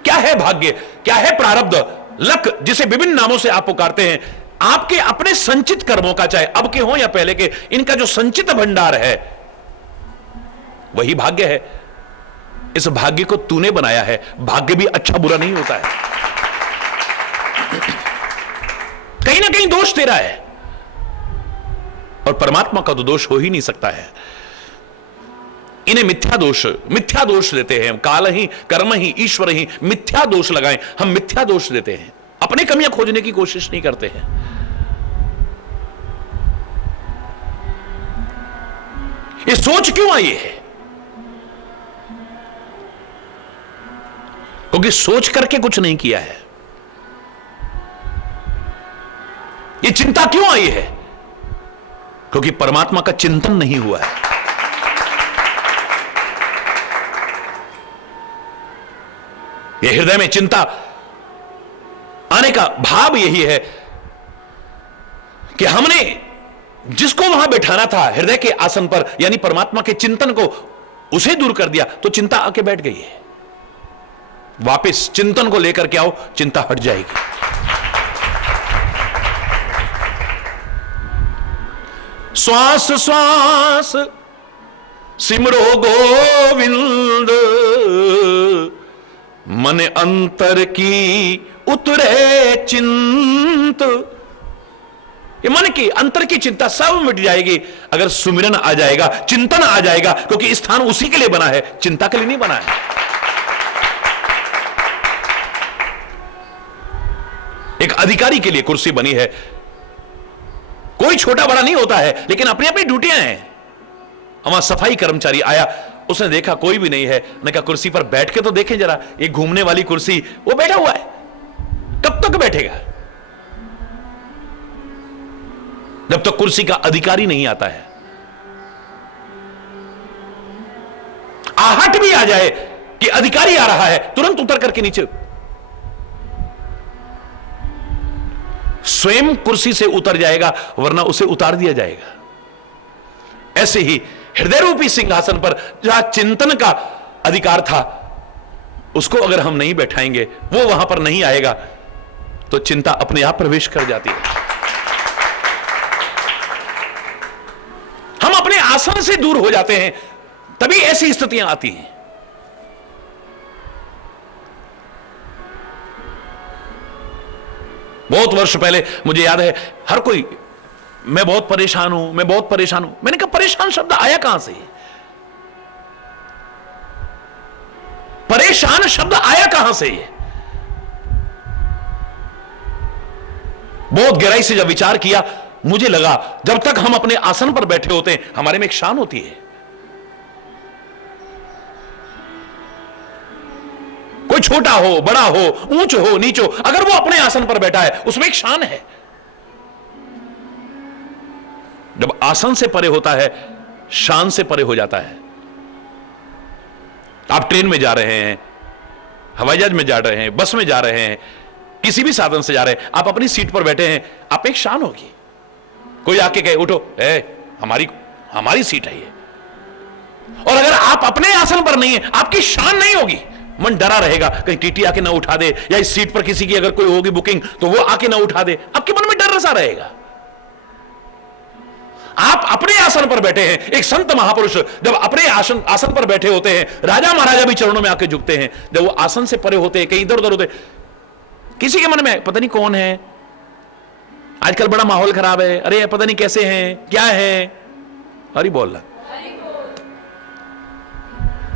क्या है भाग्य? क्या है प्रारब्ध? लक, जिसे विभिन्न नामों से आप पुकारते हैं, आपके अपने संचित कर्मों का, चाहे अब के हो या पहले के, इनका जो संचित भंडार है वही भाग्य है। इस भाग्य को तूने बनाया है। भाग्य भी अच्छा बुरा नहीं होता है, कहीं ना कहीं दोष तेरा है, और परमात्मा का तो दोष हो ही नहीं सकता है। इन्हें मिथ्या दोष देते हैं। काल ही, कर्म ही, ईश्वर ही, मिथ्या दोष लगाएं। हम मिथ्या दोष देते हैं, अपने कमियां खोजने की कोशिश नहीं करते हैं। ये सोच क्यों आई है? क्योंकि सोच करके कुछ नहीं किया है। ये चिंता क्यों आई है? क्योंकि परमात्मा का चिंतन नहीं हुआ है। ये हृदय में चिंता आने का भाव यही है कि हमने जिसको वहां बैठाना था हृदय के आसन पर, यानी परमात्मा के चिंतन को, उसे दूर कर दिया, तो चिंता आके बैठ गई है। वापस चिंतन को लेकर के आओ, चिंता हट जाएगी। श्वास श्वास सिमरो गोविंद, मन अंतर की उतरे चिंत। ये मन की अंतर की चिंता सब मिट जाएगी अगर सुमिरन आ जाएगा, चिंतन आ जाएगा, क्योंकि स्थान उसी के लिए बना है, चिंता के लिए नहीं बना है। एक अधिकारी के लिए कुर्सी बनी है। कोई छोटा बड़ा नहीं होता है, लेकिन अपनी अपनी ड्यूटियां हैं। हमारा सफाई कर्मचारी आया, उसने देखा कोई भी नहीं है, ने कहा कुर्सी पर बैठ के तो देखें जरा, ये घूमने वाली कुर्सी, वो बैठा हुआ है, कब तक बैठेगा? जब तक कुर्सी का अधिकारी नहीं आता है। आहट भी आ जाए कि अधिकारी आ रहा है, तुरंत उतर करके नीचे, स्वयं कुर्सी से उतर जाएगा, वरना उसे उतार दिया जाएगा। ऐसे ही हृदय रूपी सिंहासन पर जहां चिंतन का अधिकार था, उसको अगर हम नहीं बैठाएंगे, वो वहां पर नहीं आएगा, तो चिंता अपने आप प्रवेश कर जाती है। हम अपने आसन से दूर हो जाते हैं, तभी ऐसी स्थितियां आती हैं। बहुत वर्ष पहले मुझे याद है, हर कोई, मैं बहुत परेशान हूं, मैं बहुत परेशान हूं। मैंने कहा परेशान शब्द आया कहां से? परेशान शब्द आया कहां से? ये बहुत गहराई से जब विचार किया, मुझे लगा जब तक हम अपने आसन पर बैठे होते हैं हमारे में एक शान होती है। कोई छोटा हो, बड़ा हो, ऊंच हो, नीच हो, अगर वो अपने आसन पर बैठा है उसमें एक शान है। जब आसन से परे होता है शान से परे हो जाता है। आप ट्रेन में जा रहे हैं, हवाई जहाज में जा रहे हैं, बस में जा रहे हैं, किसी भी साधन से जा रहे हैं, आप अपनी सीट पर बैठे हैं, आप एक शान होगी। कोई आके कहे उठो, हमारी सीट है ये। और अगर आप अपने आसन पर नहीं है, आपकी शान नहीं होगी, मन डरा रहेगा कहीं टीटी आके ना उठा दे, या इस सीट पर किसी की अगर कोई होगी बुकिंग तो वो आके ना उठा दे, आपके मन में डर सा रहेगा। आप अपने आसन पर बैठे हैं। एक संत महापुरुष जब अपने आसन पर बैठे होते हैं, राजा महाराजा भी चरणों में आके झुकते हैं। जब वो आसन से परे होते हैं, कहीं इधर उधर होते, किसी के मन में पता नहीं कौन है, आजकल बड़ा माहौल खराब है, अरे पता नहीं कैसे हैं, क्या है, अरे बोल रहा।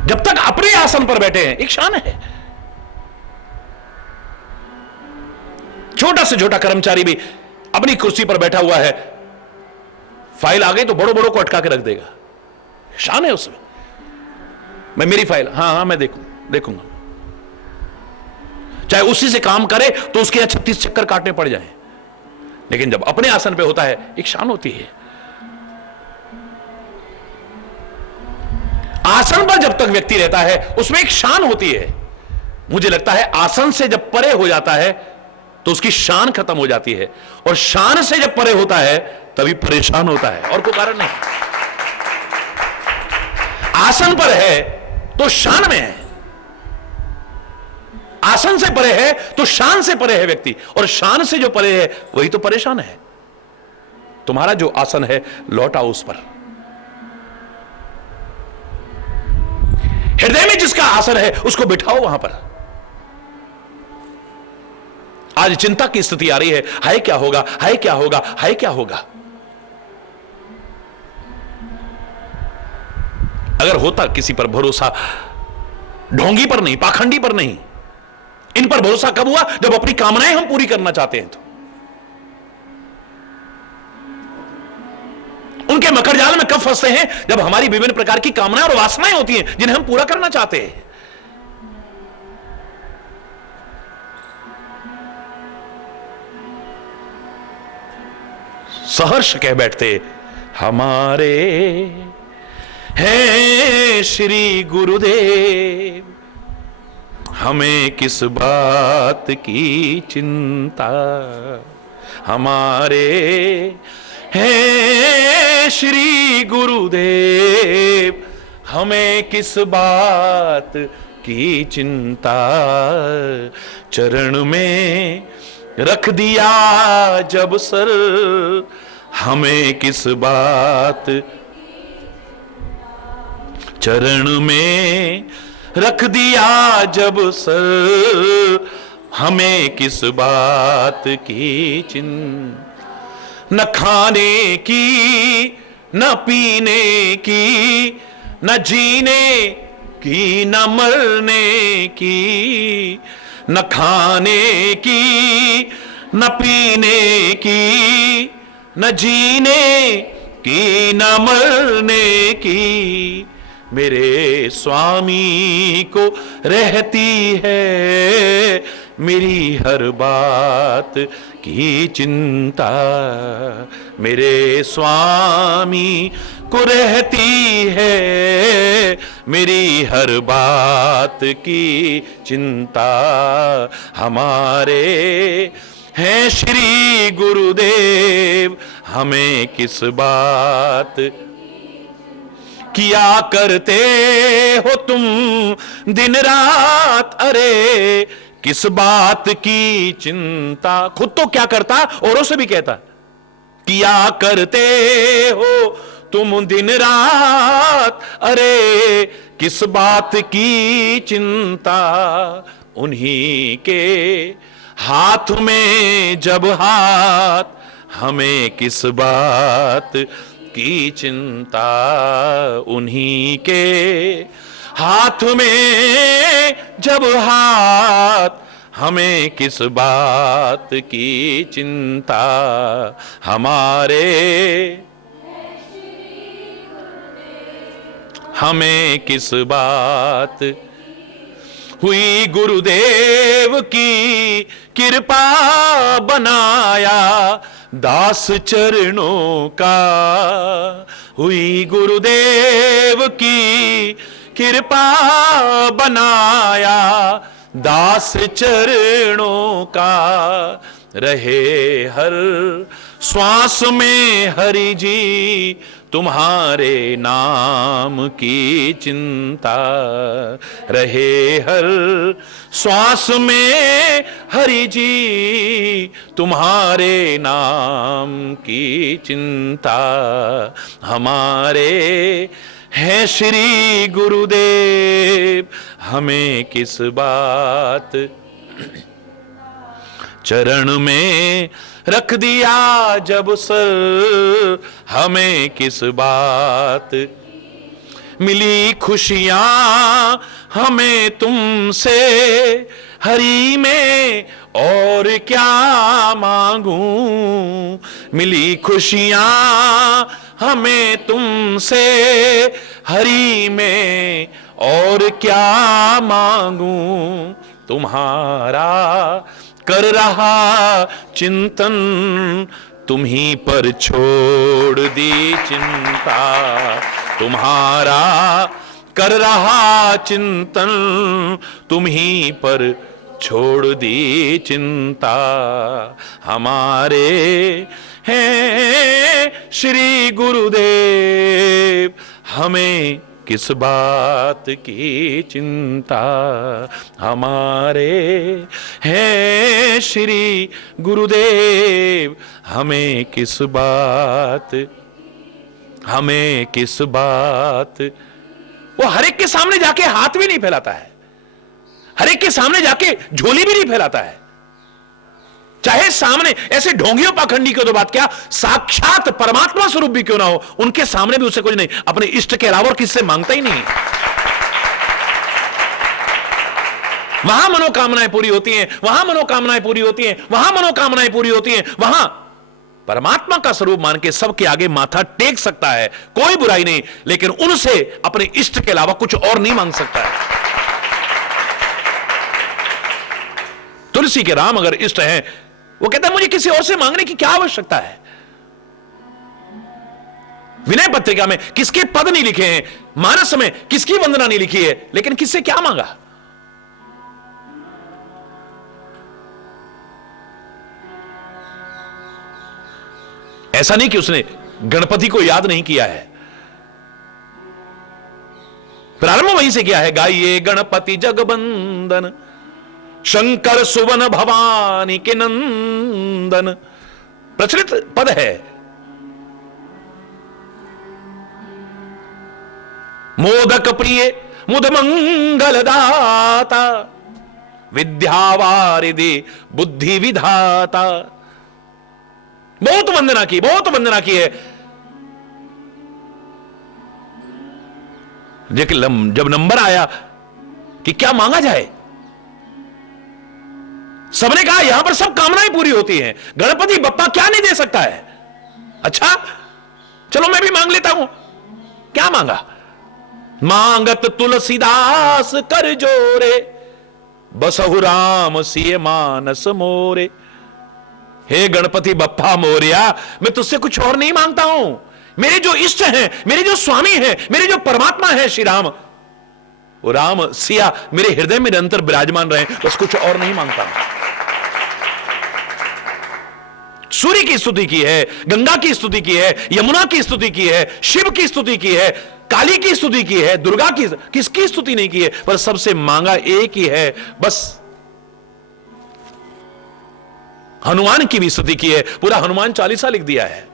जब तक अपने आसन पर बैठे हैं एक शान है। छोटा से छोटा कर्मचारी भी अपनी कुर्सी पर बैठा हुआ है, फाइल आ गई तो बड़ों बड़ों को अटका के रख देगा, शान है उसमें। मैं मेरी फाइल, हाँ मैं देखूंगा, चाहे उसी से काम करे तो उसके यहां 36 चक्कर काटने पड़ जाए, लेकिन जब अपने आसन पे होता है एक शान होती है। आसन पर जब तक व्यक्ति रहता है उसमें एक शान होती है। मुझे लगता है आसन से जब परे हो जाता है तो उसकी शान खत्म हो जाती है, और शान से जब परे होता है तभी परेशान होता है, और कोई कारण नहीं। आसन पर है तो शान में है, आसन से परे है तो शान से परे है व्यक्ति, और शान से जो परे है वही तो परेशान है। तुम्हारा जो आसन है लौट आओ उस पर। हृदय में जिसका आसन है उसको बिठाओ वहां पर। आज चिंता की स्थिति आ रही है, हाय क्या होगा, हाय क्या होगा, हाय क्या होगा। अगर होता किसी पर भरोसा, ढोंगी पर नहीं, पाखंडी पर नहीं, इन पर भरोसा कब हुआ? जब अपनी कामनाएं हम पूरी करना चाहते हैं तो। उनके मकड़जाल में कब फंसते हैं? जब हमारी विभिन्न प्रकार की कामनाएं और वासनाएं होती हैं जिन्हें हम पूरा करना चाहते हैं। सहर्ष कह बैठते, हमारे हैं श्री गुरुदेव, हमें किस बात की चिंता, हमारे हैं श्री गुरुदेव, हमें किस बात की चिंता, चरण में रख दिया जब सर, हमें किस बात, चरण में रख दिया जब सर, हमें किस बात की चिंता, न खाने की, न पीने की, न जीने की, न मरने की, न खाने की, न पीने की, न जीने की, न मरने की, मेरे स्वामी को रहती है मेरी हर बात की चिंता, मेरे स्वामी को रहती है मेरी हर बात की चिंता, हमारे हैं श्री गुरुदेव, हमें किस बात किया करते हो तुम दिन रात, अरे किस बात की चिंता। खुद तो क्या करता, औरों से भी कहता, किया करते हो तुम दिन रात, अरे किस बात की चिंता, उन्हीं के हाथ में जब हाथ, हमें किस बात की चिंता, उन्हीं के हाथ में जब हाथ, हमें किस बात की चिंता, हमारे हमें किस बात। हुई गुरुदेव की कृपा, बनाया दास चरणों का। हुई गुरुदेव की कृपा, बनाया दास चरणों का। रहे हर श्वास में हरि जी, तुम्हारे नाम की चिंता। रहे हर श्वास में हरि जी, तुम्हारे नाम की चिंता। हमारे हैं श्री गुरुदेव, हमें किस बात। चरण में रख दिया जब सर, हमें किस बात। मिली खुशियां हमें तुमसे, हरि में और क्या मांगूं। मिली खुशियां हमें तुमसे, हरि में और क्या मांगूं। तुम्हारा कर रहा चिंतन, तुम्हीं पर छोड़ दी चिंता। तुम्हारा कर रहा चिंतन, तुम्हीं पर छोड़ दी चिंता। हमारे हैं श्री गुरुदेव, हमें किस बात की चिंता। हमारे हैं श्री गुरुदेव, हमें किस बात, हमें किस बात। वो हर एक के सामने जाके हाथ भी नहीं फैलाता है, हर एक के सामने जाके झोली भी नहीं फैलाता है। चाहे सामने ऐसे ढोंगियों पाखंडी की तो बात क्या, साक्षात परमात्मा स्वरूप भी क्यों ना हो, उनके सामने भी उसे कुछ नहीं, अपने इष्ट के अलावा और किससे मांगता ही नहीं। वहां मनोकामनाएं पूरी होती हैं, वहां मनोकामनाएं पूरी होती हैं, वहां मनोकामनाएं पूरी होती हैं। वहां परमात्मा का स्वरूप मान के सबके आगे माथा टेक सकता है, कोई बुराई नहीं, लेकिन उनसे अपने इष्ट के अलावा कुछ और नहीं मांग सकता है। तुलसी के राम अगर इष्ट हैं, वो कहता है मुझे किसी और से मांगने की क्या आवश्यकता है। विनय पत्रिका में किसके पद नहीं लिखे हैं, मानस में किसकी वंदना नहीं लिखी है, लेकिन किससे क्या मांगा। ऐसा नहीं कि उसने गणपति को याद नहीं किया है, प्रारंभ वहीं से किया है। गाइए गणपति जगबंदन, शंकर सुवन भवानी के नंदन, प्रचलित पद है। मोदक प्रिय मुद मंगल दाता, विद्यावारिधि बुद्धि विधाता। बहुत वंदना की, बहुत वंदना की है। जब नंबर आया कि क्या मांगा जाए, सबने कहा यहां पर सब कामनाएं पूरी होती हैं, गणपति बप्पा क्या नहीं दे सकता है। अच्छा चलो मैं भी मांग लेता हूं। क्या मांगा? मांगत तुलसीदास कर जोरे, बसहु राम सिय मानस मोरे। हे गणपति बप्पा मोरिया, मैं तुझसे कुछ और नहीं मांगता हूं। मेरे जो इष्ट हैं, मेरे जो स्वामी हैं, मेरे जो परमात्मा है श्री राम, वो राम सिया मेरे हृदय में निरंतर विराजमान रहे, बस कुछ और नहीं मांगता हूं। सूर्य की स्तुति की है, गंगा की स्तुति की है, यमुना की स्तुति की है, शिव की स्तुति की है, काली की स्तुति की है, दुर्गा की, किसकी स्तुति नहीं की है, पर सबसे मांगा एक ही है, बस हनुमान की भी स्तुति की है, पूरा हनुमान चालीसा लिख दिया है।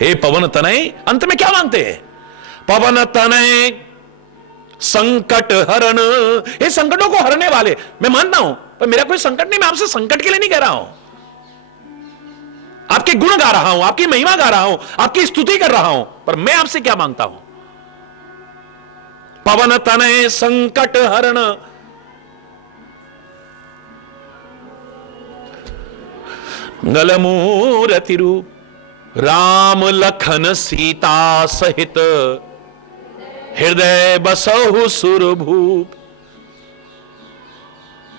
हे पवन तनय, अंत में क्या मांगते हैं? पवन तनय संकट हरण, ये संकटों को हरने वाले। मैं मानता हूं पर मेरा कोई संकट नहीं, मैं आपसे संकट के लिए नहीं कह रहा हूं। आपके गुण गा रहा हूं, आपकी महिमा गा रहा हूं, आपकी स्तुति कर रहा हूं, पर मैं आपसे क्या मांगता हूं? पवन तनय संकट हरण, गलमूरति रूप, राम लखन सीता सहित, हृदय बसहु सुरभूप।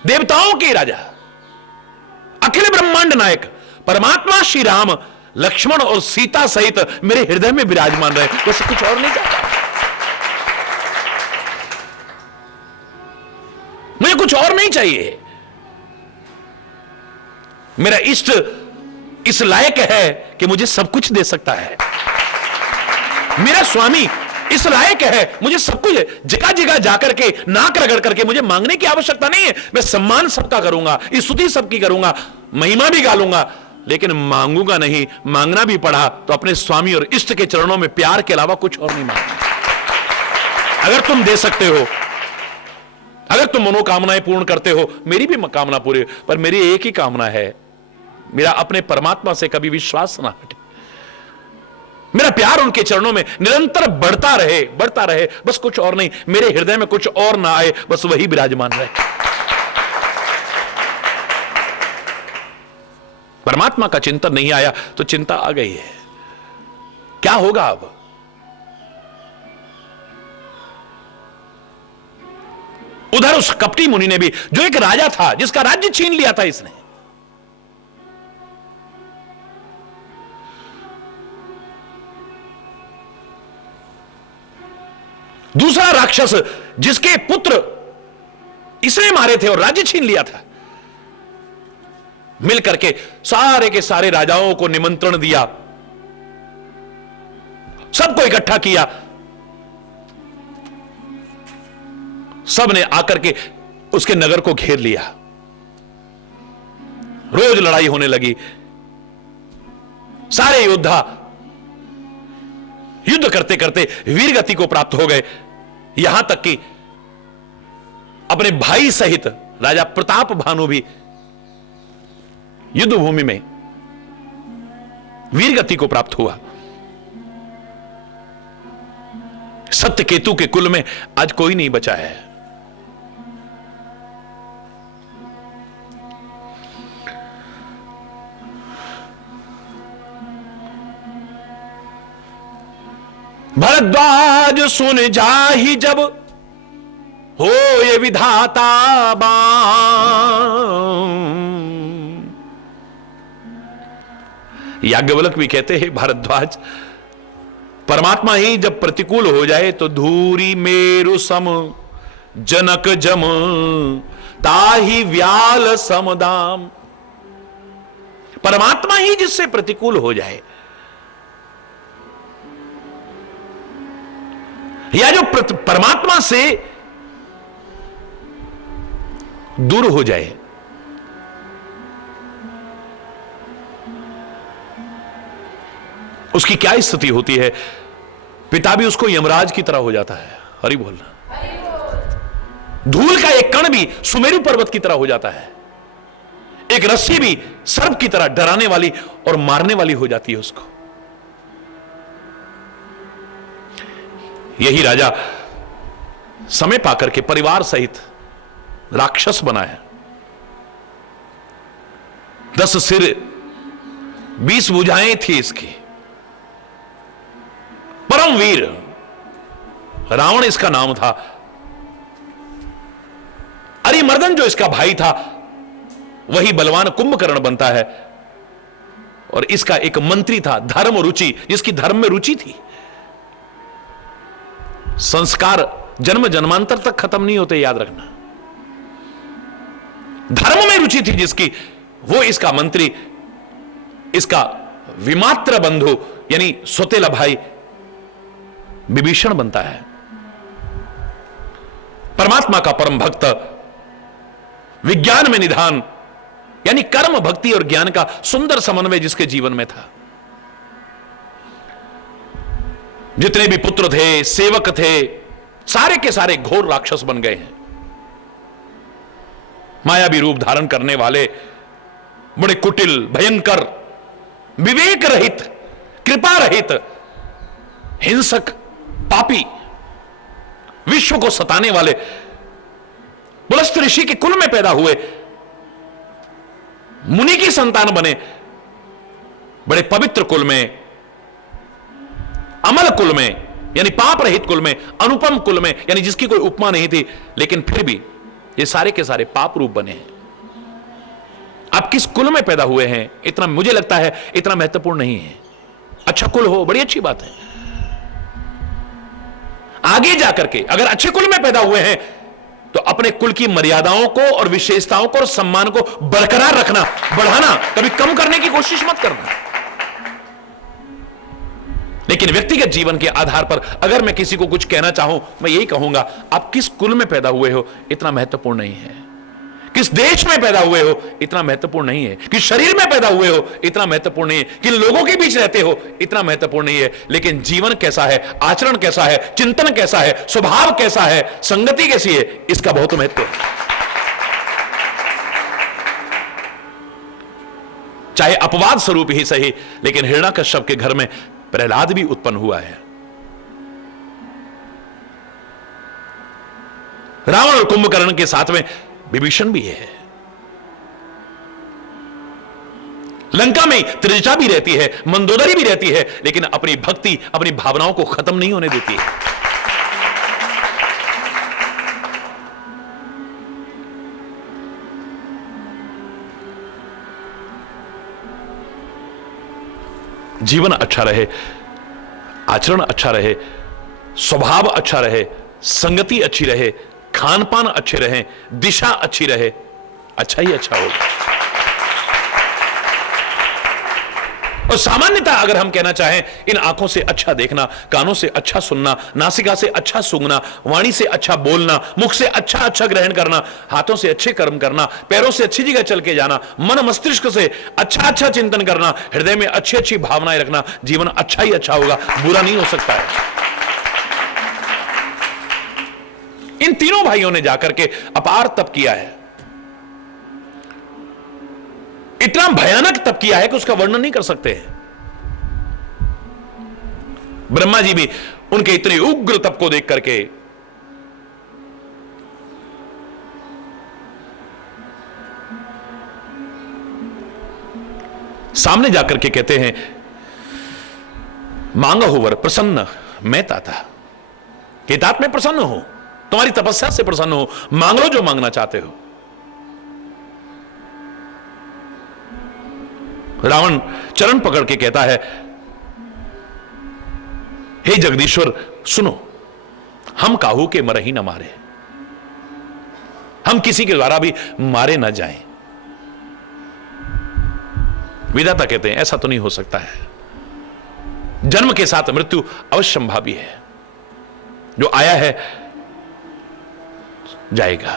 देवताओं के राजा, अखिल ब्रह्मांड नायक परमात्मा श्री राम लक्ष्मण और सीता सहित मेरे हृदय में विराजमान रहे, वैसे कुछ और नहीं चाहता। मुझे कुछ और नहीं चाहिए। मेरा इष्ट इस लायक है कि मुझे सब कुछ दे सकता है। मेरा स्वामी इस लायक है, मुझे सब कुछ जगह जगह जाकर के नाक रगड़ करके मुझे मांगने की आवश्यकता नहीं है। मैं सम्मान सबका करूंगा, स्तुति सबकी करूंगा, महिमा भी गालूंगा, लेकिन मांगूंगा नहीं। मांगना भी पड़ा तो अपने स्वामी और इष्ट के चरणों में प्यार के अलावा कुछ और नहीं मांगना। अगर तुम दे सकते हो, अगर तुम मनोकामनाएं पूर्ण करते हो, मेरी भी कामना पूरी, पर मेरी एक ही कामना है, मेरा अपने परमात्मा से कभी विश्वास ना हटे। मेरा प्यार उनके चरणों में निरंतर बढ़ता रहे, बढ़ता रहे, बस कुछ और नहीं। मेरे हृदय में कुछ और ना आए, बस वही विराजमान रहे। परमात्मा का चिंतन नहीं आया तो चिंता आ गई है। क्या होगा अब? उधर उस कपटी मुनि ने भी, जो एक राजा था, जिसका राज्य छीन लिया था इसने, दूसरा राक्षस जिसके पुत्र इसने मारे थे और राज्य छीन लिया था, मिलकर के सारे के सारे राजाओं को निमंत्रण दिया, सबको इकट्ठा किया। सबने आकर के उसके नगर को घेर लिया। रोज लड़ाई होने लगी। सारे योद्धा युद्ध करते करते वीर गति को प्राप्त हो गए। यहां तक कि अपने भाई सहित राजा प्रताप भानु भी युद्ध भूमि में वीर गति को प्राप्त हुआ। सत्यकेतु के कुल में आज कोई नहीं बचा है। भरद्वाज सुन जाहि जब, हो ये विधाता बाम। याज्ञवल्क्य भी कहते हैं, भारद्वाज, परमात्मा ही जब प्रतिकूल हो जाए तो धूरी मेरु सम जनक जम, ताहि व्याल समदाम। परमात्मा ही जिससे प्रतिकूल हो जाए, या जो परमात्मा से दूर हो जाए, उसकी क्या स्थिति होती है? पिता भी उसको यमराज की तरह हो जाता है। हरि बोलना। धूल का एक कण भी सुमेरु पर्वत की तरह हो जाता है। एक रस्सी भी सर्प की तरह डराने वाली और मारने वाली हो जाती है उसको। यही राजा समय पाकर के परिवार सहित राक्षस बना है। 10 सिर 20 भुजाएं थी इसकी। परमवीर रावण इसका नाम था। अरिमर्दन जो इसका भाई था, वही बलवान कुंभकर्ण बनता है। और इसका एक मंत्री था धर्म रुचि, जिसकी धर्म में रुचि थी। संस्कार जन्म जन्मांतर तक खत्म नहीं होते, याद रखना। धर्म में रुचि थी जिसकी, वो इसका मंत्री, इसका विमात्र बंधु यानी सौतेला भाई विभीषण बनता है। परमात्मा का परम भक्त, विज्ञान में निधान यानी कर्म भक्ति और ज्ञान का सुंदर समन्वय जिसके जीवन में था। जितने भी पुत्र थे, सेवक थे, सारे के सारे घोर राक्षस बन गए हैं। मायावी रूप धारण करने वाले, बड़े कुटिल, भयंकर, विवेक रहित, कृपा रहित, हिंसक, पापी, विश्व को सताने वाले पुलस्त ऋषि के कुल में पैदा हुए, मुनि की संतान बने, बड़े पवित्र कुल में, अमल कुल में, यानी पाप रहित कुल में, अनुपम कुल में, यानी जिसकी कोई उपमा नहीं थी, लेकिन फिर भी ये सारे के सारे पाप रूप बने हैं। आप किस कुल में पैदा हुए हैं, इतना मुझे लगता है इतना महत्वपूर्ण नहीं है। अच्छा कुल हो, बड़ी अच्छी बात है। आगे जाकर के अगर अच्छे कुल में पैदा हुए हैं तो अपने कुल की मर्यादाओं को और विशेषताओं को और सम्मान को बरकरार रखना, बढ़ाना, कभी कम करने की कोशिश मत करना। लेकिन व्यक्तिगत जीवन के आधार पर अगर मैं किसी को कुछ कहना चाहूं, मैं यही कहूंगा, आप किस कुल में पैदा हुए हो इतना महत्वपूर्ण नहीं है, किस देश में पैदा हुए हो इतना महत्वपूर्ण नहीं है, किस शरीर में पैदा हुए हो इतना महत्वपूर्ण नहीं है, किन लोगों के बीच रहते हो इतना महत्वपूर्ण नहीं है, लेकिन जीवन कैसा है, आचरण कैसा है, चिंतन कैसा है, स्वभाव कैसा है, संगति कैसी है, इसका बहुत महत्व है। चाहे अपवाद स्वरूप ही सही, लेकिन हिरण्यकश्यप के घर में प्रहलाद भी उत्पन्न हुआ है। रावण और कुंभकर्ण के साथ में विभीषण भी है। लंका में त्रिजटा भी रहती है, मंदोदरी भी रहती है, लेकिन अपनी भक्ति, अपनी भावनाओं को खत्म नहीं होने देती है। जीवन अच्छा रहे, आचरण अच्छा रहे, स्वभाव अच्छा रहे, संगति अच्छी रहे, खान पान अच्छे रहे, दिशा अच्छी रहे, अच्छा ही अच्छा होगा। और सामान्यतः अगर हम कहना चाहें, इन आंखों से अच्छा देखना, कानों से अच्छा सुनना, नासिका से अच्छा सूंघना, वाणी से अच्छा बोलना, मुख से अच्छा अच्छा ग्रहण करना, हाथों से अच्छे कर्म करना, पैरों से अच्छी जगह चल के जाना, मन मस्तिष्क से अच्छा अच्छा चिंतन करना, हृदय में अच्छी अच्छी भावनाएं रखना, जीवन अच्छा ही अच्छा होगा, बुरा नहीं हो सकता है। इन तीनों भाइयों ने जाकर के अपार तप किया है, इतना भयानक तप किया है कि उसका वर्णन नहीं कर सकते हैं। ब्रह्मा जी भी उनके इतने उग्र तप को देख करके सामने जाकर के कहते हैं, मांगा हो वर प्रसन्न मैं ताता, कि तात में प्रसन्न हो, तुम्हारी तपस्या से प्रसन्न हो, मांग लो जो मांगना चाहते हो। रावण चरण पकड़ के कहता है, हे जगदीश्वर सुनो, हम काहू के मरही न मारे, हम किसी के द्वारा भी मारे न जाएं। विधाता कहते हैं ऐसा तो नहीं हो सकता है, जन्म के साथ मृत्यु अवश्यंभावी है, जो आया है जाएगा।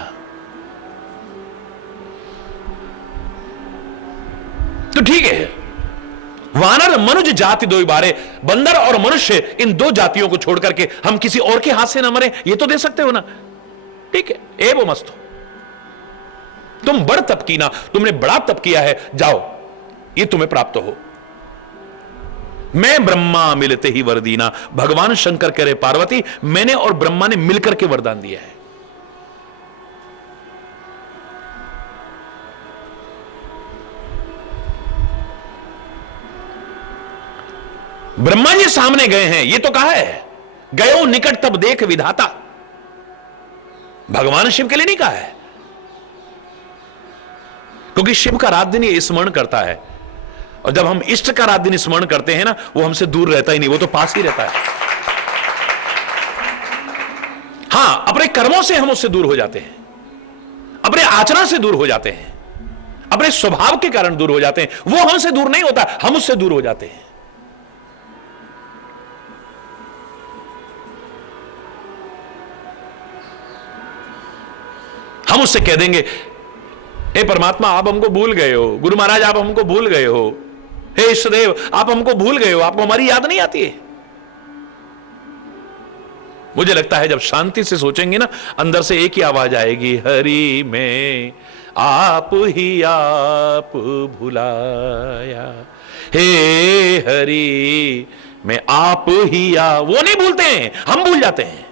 तो ठीक है, वानर मनुष्य जाति दो बारे, बंदर और मनुष्य, इन दो जातियों को छोड़ करके हम किसी और के हाथ से ना मरे, ये तो दे सकते हो ना। ठीक है, एवं मस्त, तुम बड़ तप की ना, तुमने बड़ा तप किया है, जाओ ये तुम्हें प्राप्त हो। मैं ब्रह्मा मिलते ही वर दीना, भगवान शंकर कह रहे पार्वती, मैंने और ब्रह्मा ने मिलकर के वरदान दिया है। ब्रह्मा जी सामने गए हैं, ये तो कहा है, गयो निकट तब देख विधाता, भगवान शिव के लिए नहीं कहा है, क्योंकि शिव का रात दिन ये स्मरण करता है, और जब हम इष्ट का रात दिन स्मरण करते हैं ना, वो हमसे दूर रहता ही नहीं, वो तो पास ही रहता है। हां, अपने कर्मों से हम उससे दूर हो जाते हैं, अपने आचरण से दूर हो जाते हैं, अपने स्वभाव के कारण दूर हो जाते हैं। वो हमसे दूर नहीं होता, हम उससे दूर हो जाते हैं। हम उससे कह देंगे, हे परमात्मा आप हमको भूल गए हो, गुरु महाराज आप हमको भूल गए हो, हे इष्टदेव आप हमको भूल गए हो, आपको हमारी याद नहीं आती है। मुझे लगता है जब शांति से सोचेंगे ना, अंदर से एक ही आवाज आएगी, हरि में आप ही आप भुलाया, हे हरि मैं आप ही वो नहीं भूलते हैं, हम भूल जाते हैं।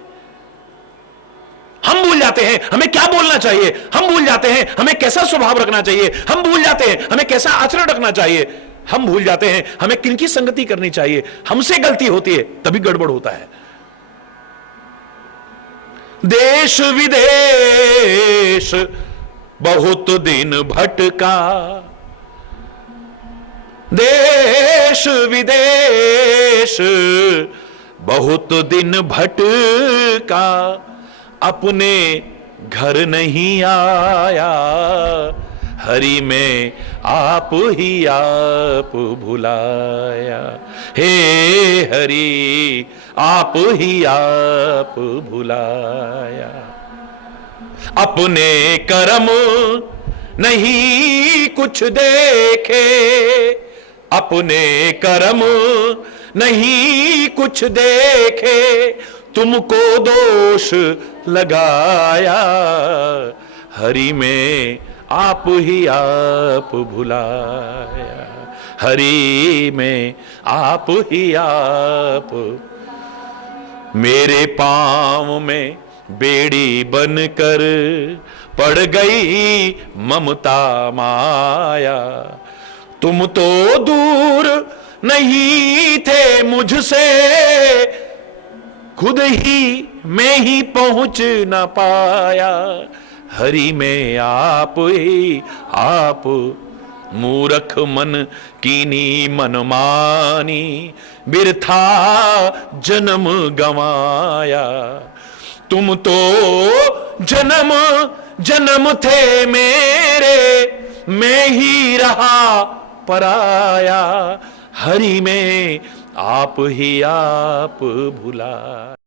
हम भूल जाते हैं हमें क्या बोलना चाहिए, हम भूल जाते हैं हमें कैसा स्वभाव रखना चाहिए, हम भूल जाते हैं हमें कैसा आचरण रखना चाहिए, हम भूल जाते हैं हमें किनकी संगति करनी चाहिए। हमसे गलती होती है तभी गड़बड़ होता है। देश विदेश बहुत दिन भटका, देश विदेश बहुत दिन भटका, अपने घर नहीं आया, हरि में आप ही आप भुलाया। हे हरि आप ही आप भुलाया। अपने कर्म नहीं कुछ देखे, अपने कर्म नहीं कुछ देखे, तुमको दोष लगाया, हरि में आप ही आप भुलाया, हरि में आप ही आप। मेरे पांव में बेड़ी बनकर पड़ गई ममता माया, तुम तो दूर नहीं थे मुझसे, खुद ही मैं ही पहुंच न पाया, हरि में आप ही आप। मूर्ख मन कीनी मनमानी, बिरथा जन्म गवाया, तुम तो जन्म जन्म थे मेरे, मैं ही रहा पराया, हरि में आप ही आप भुला।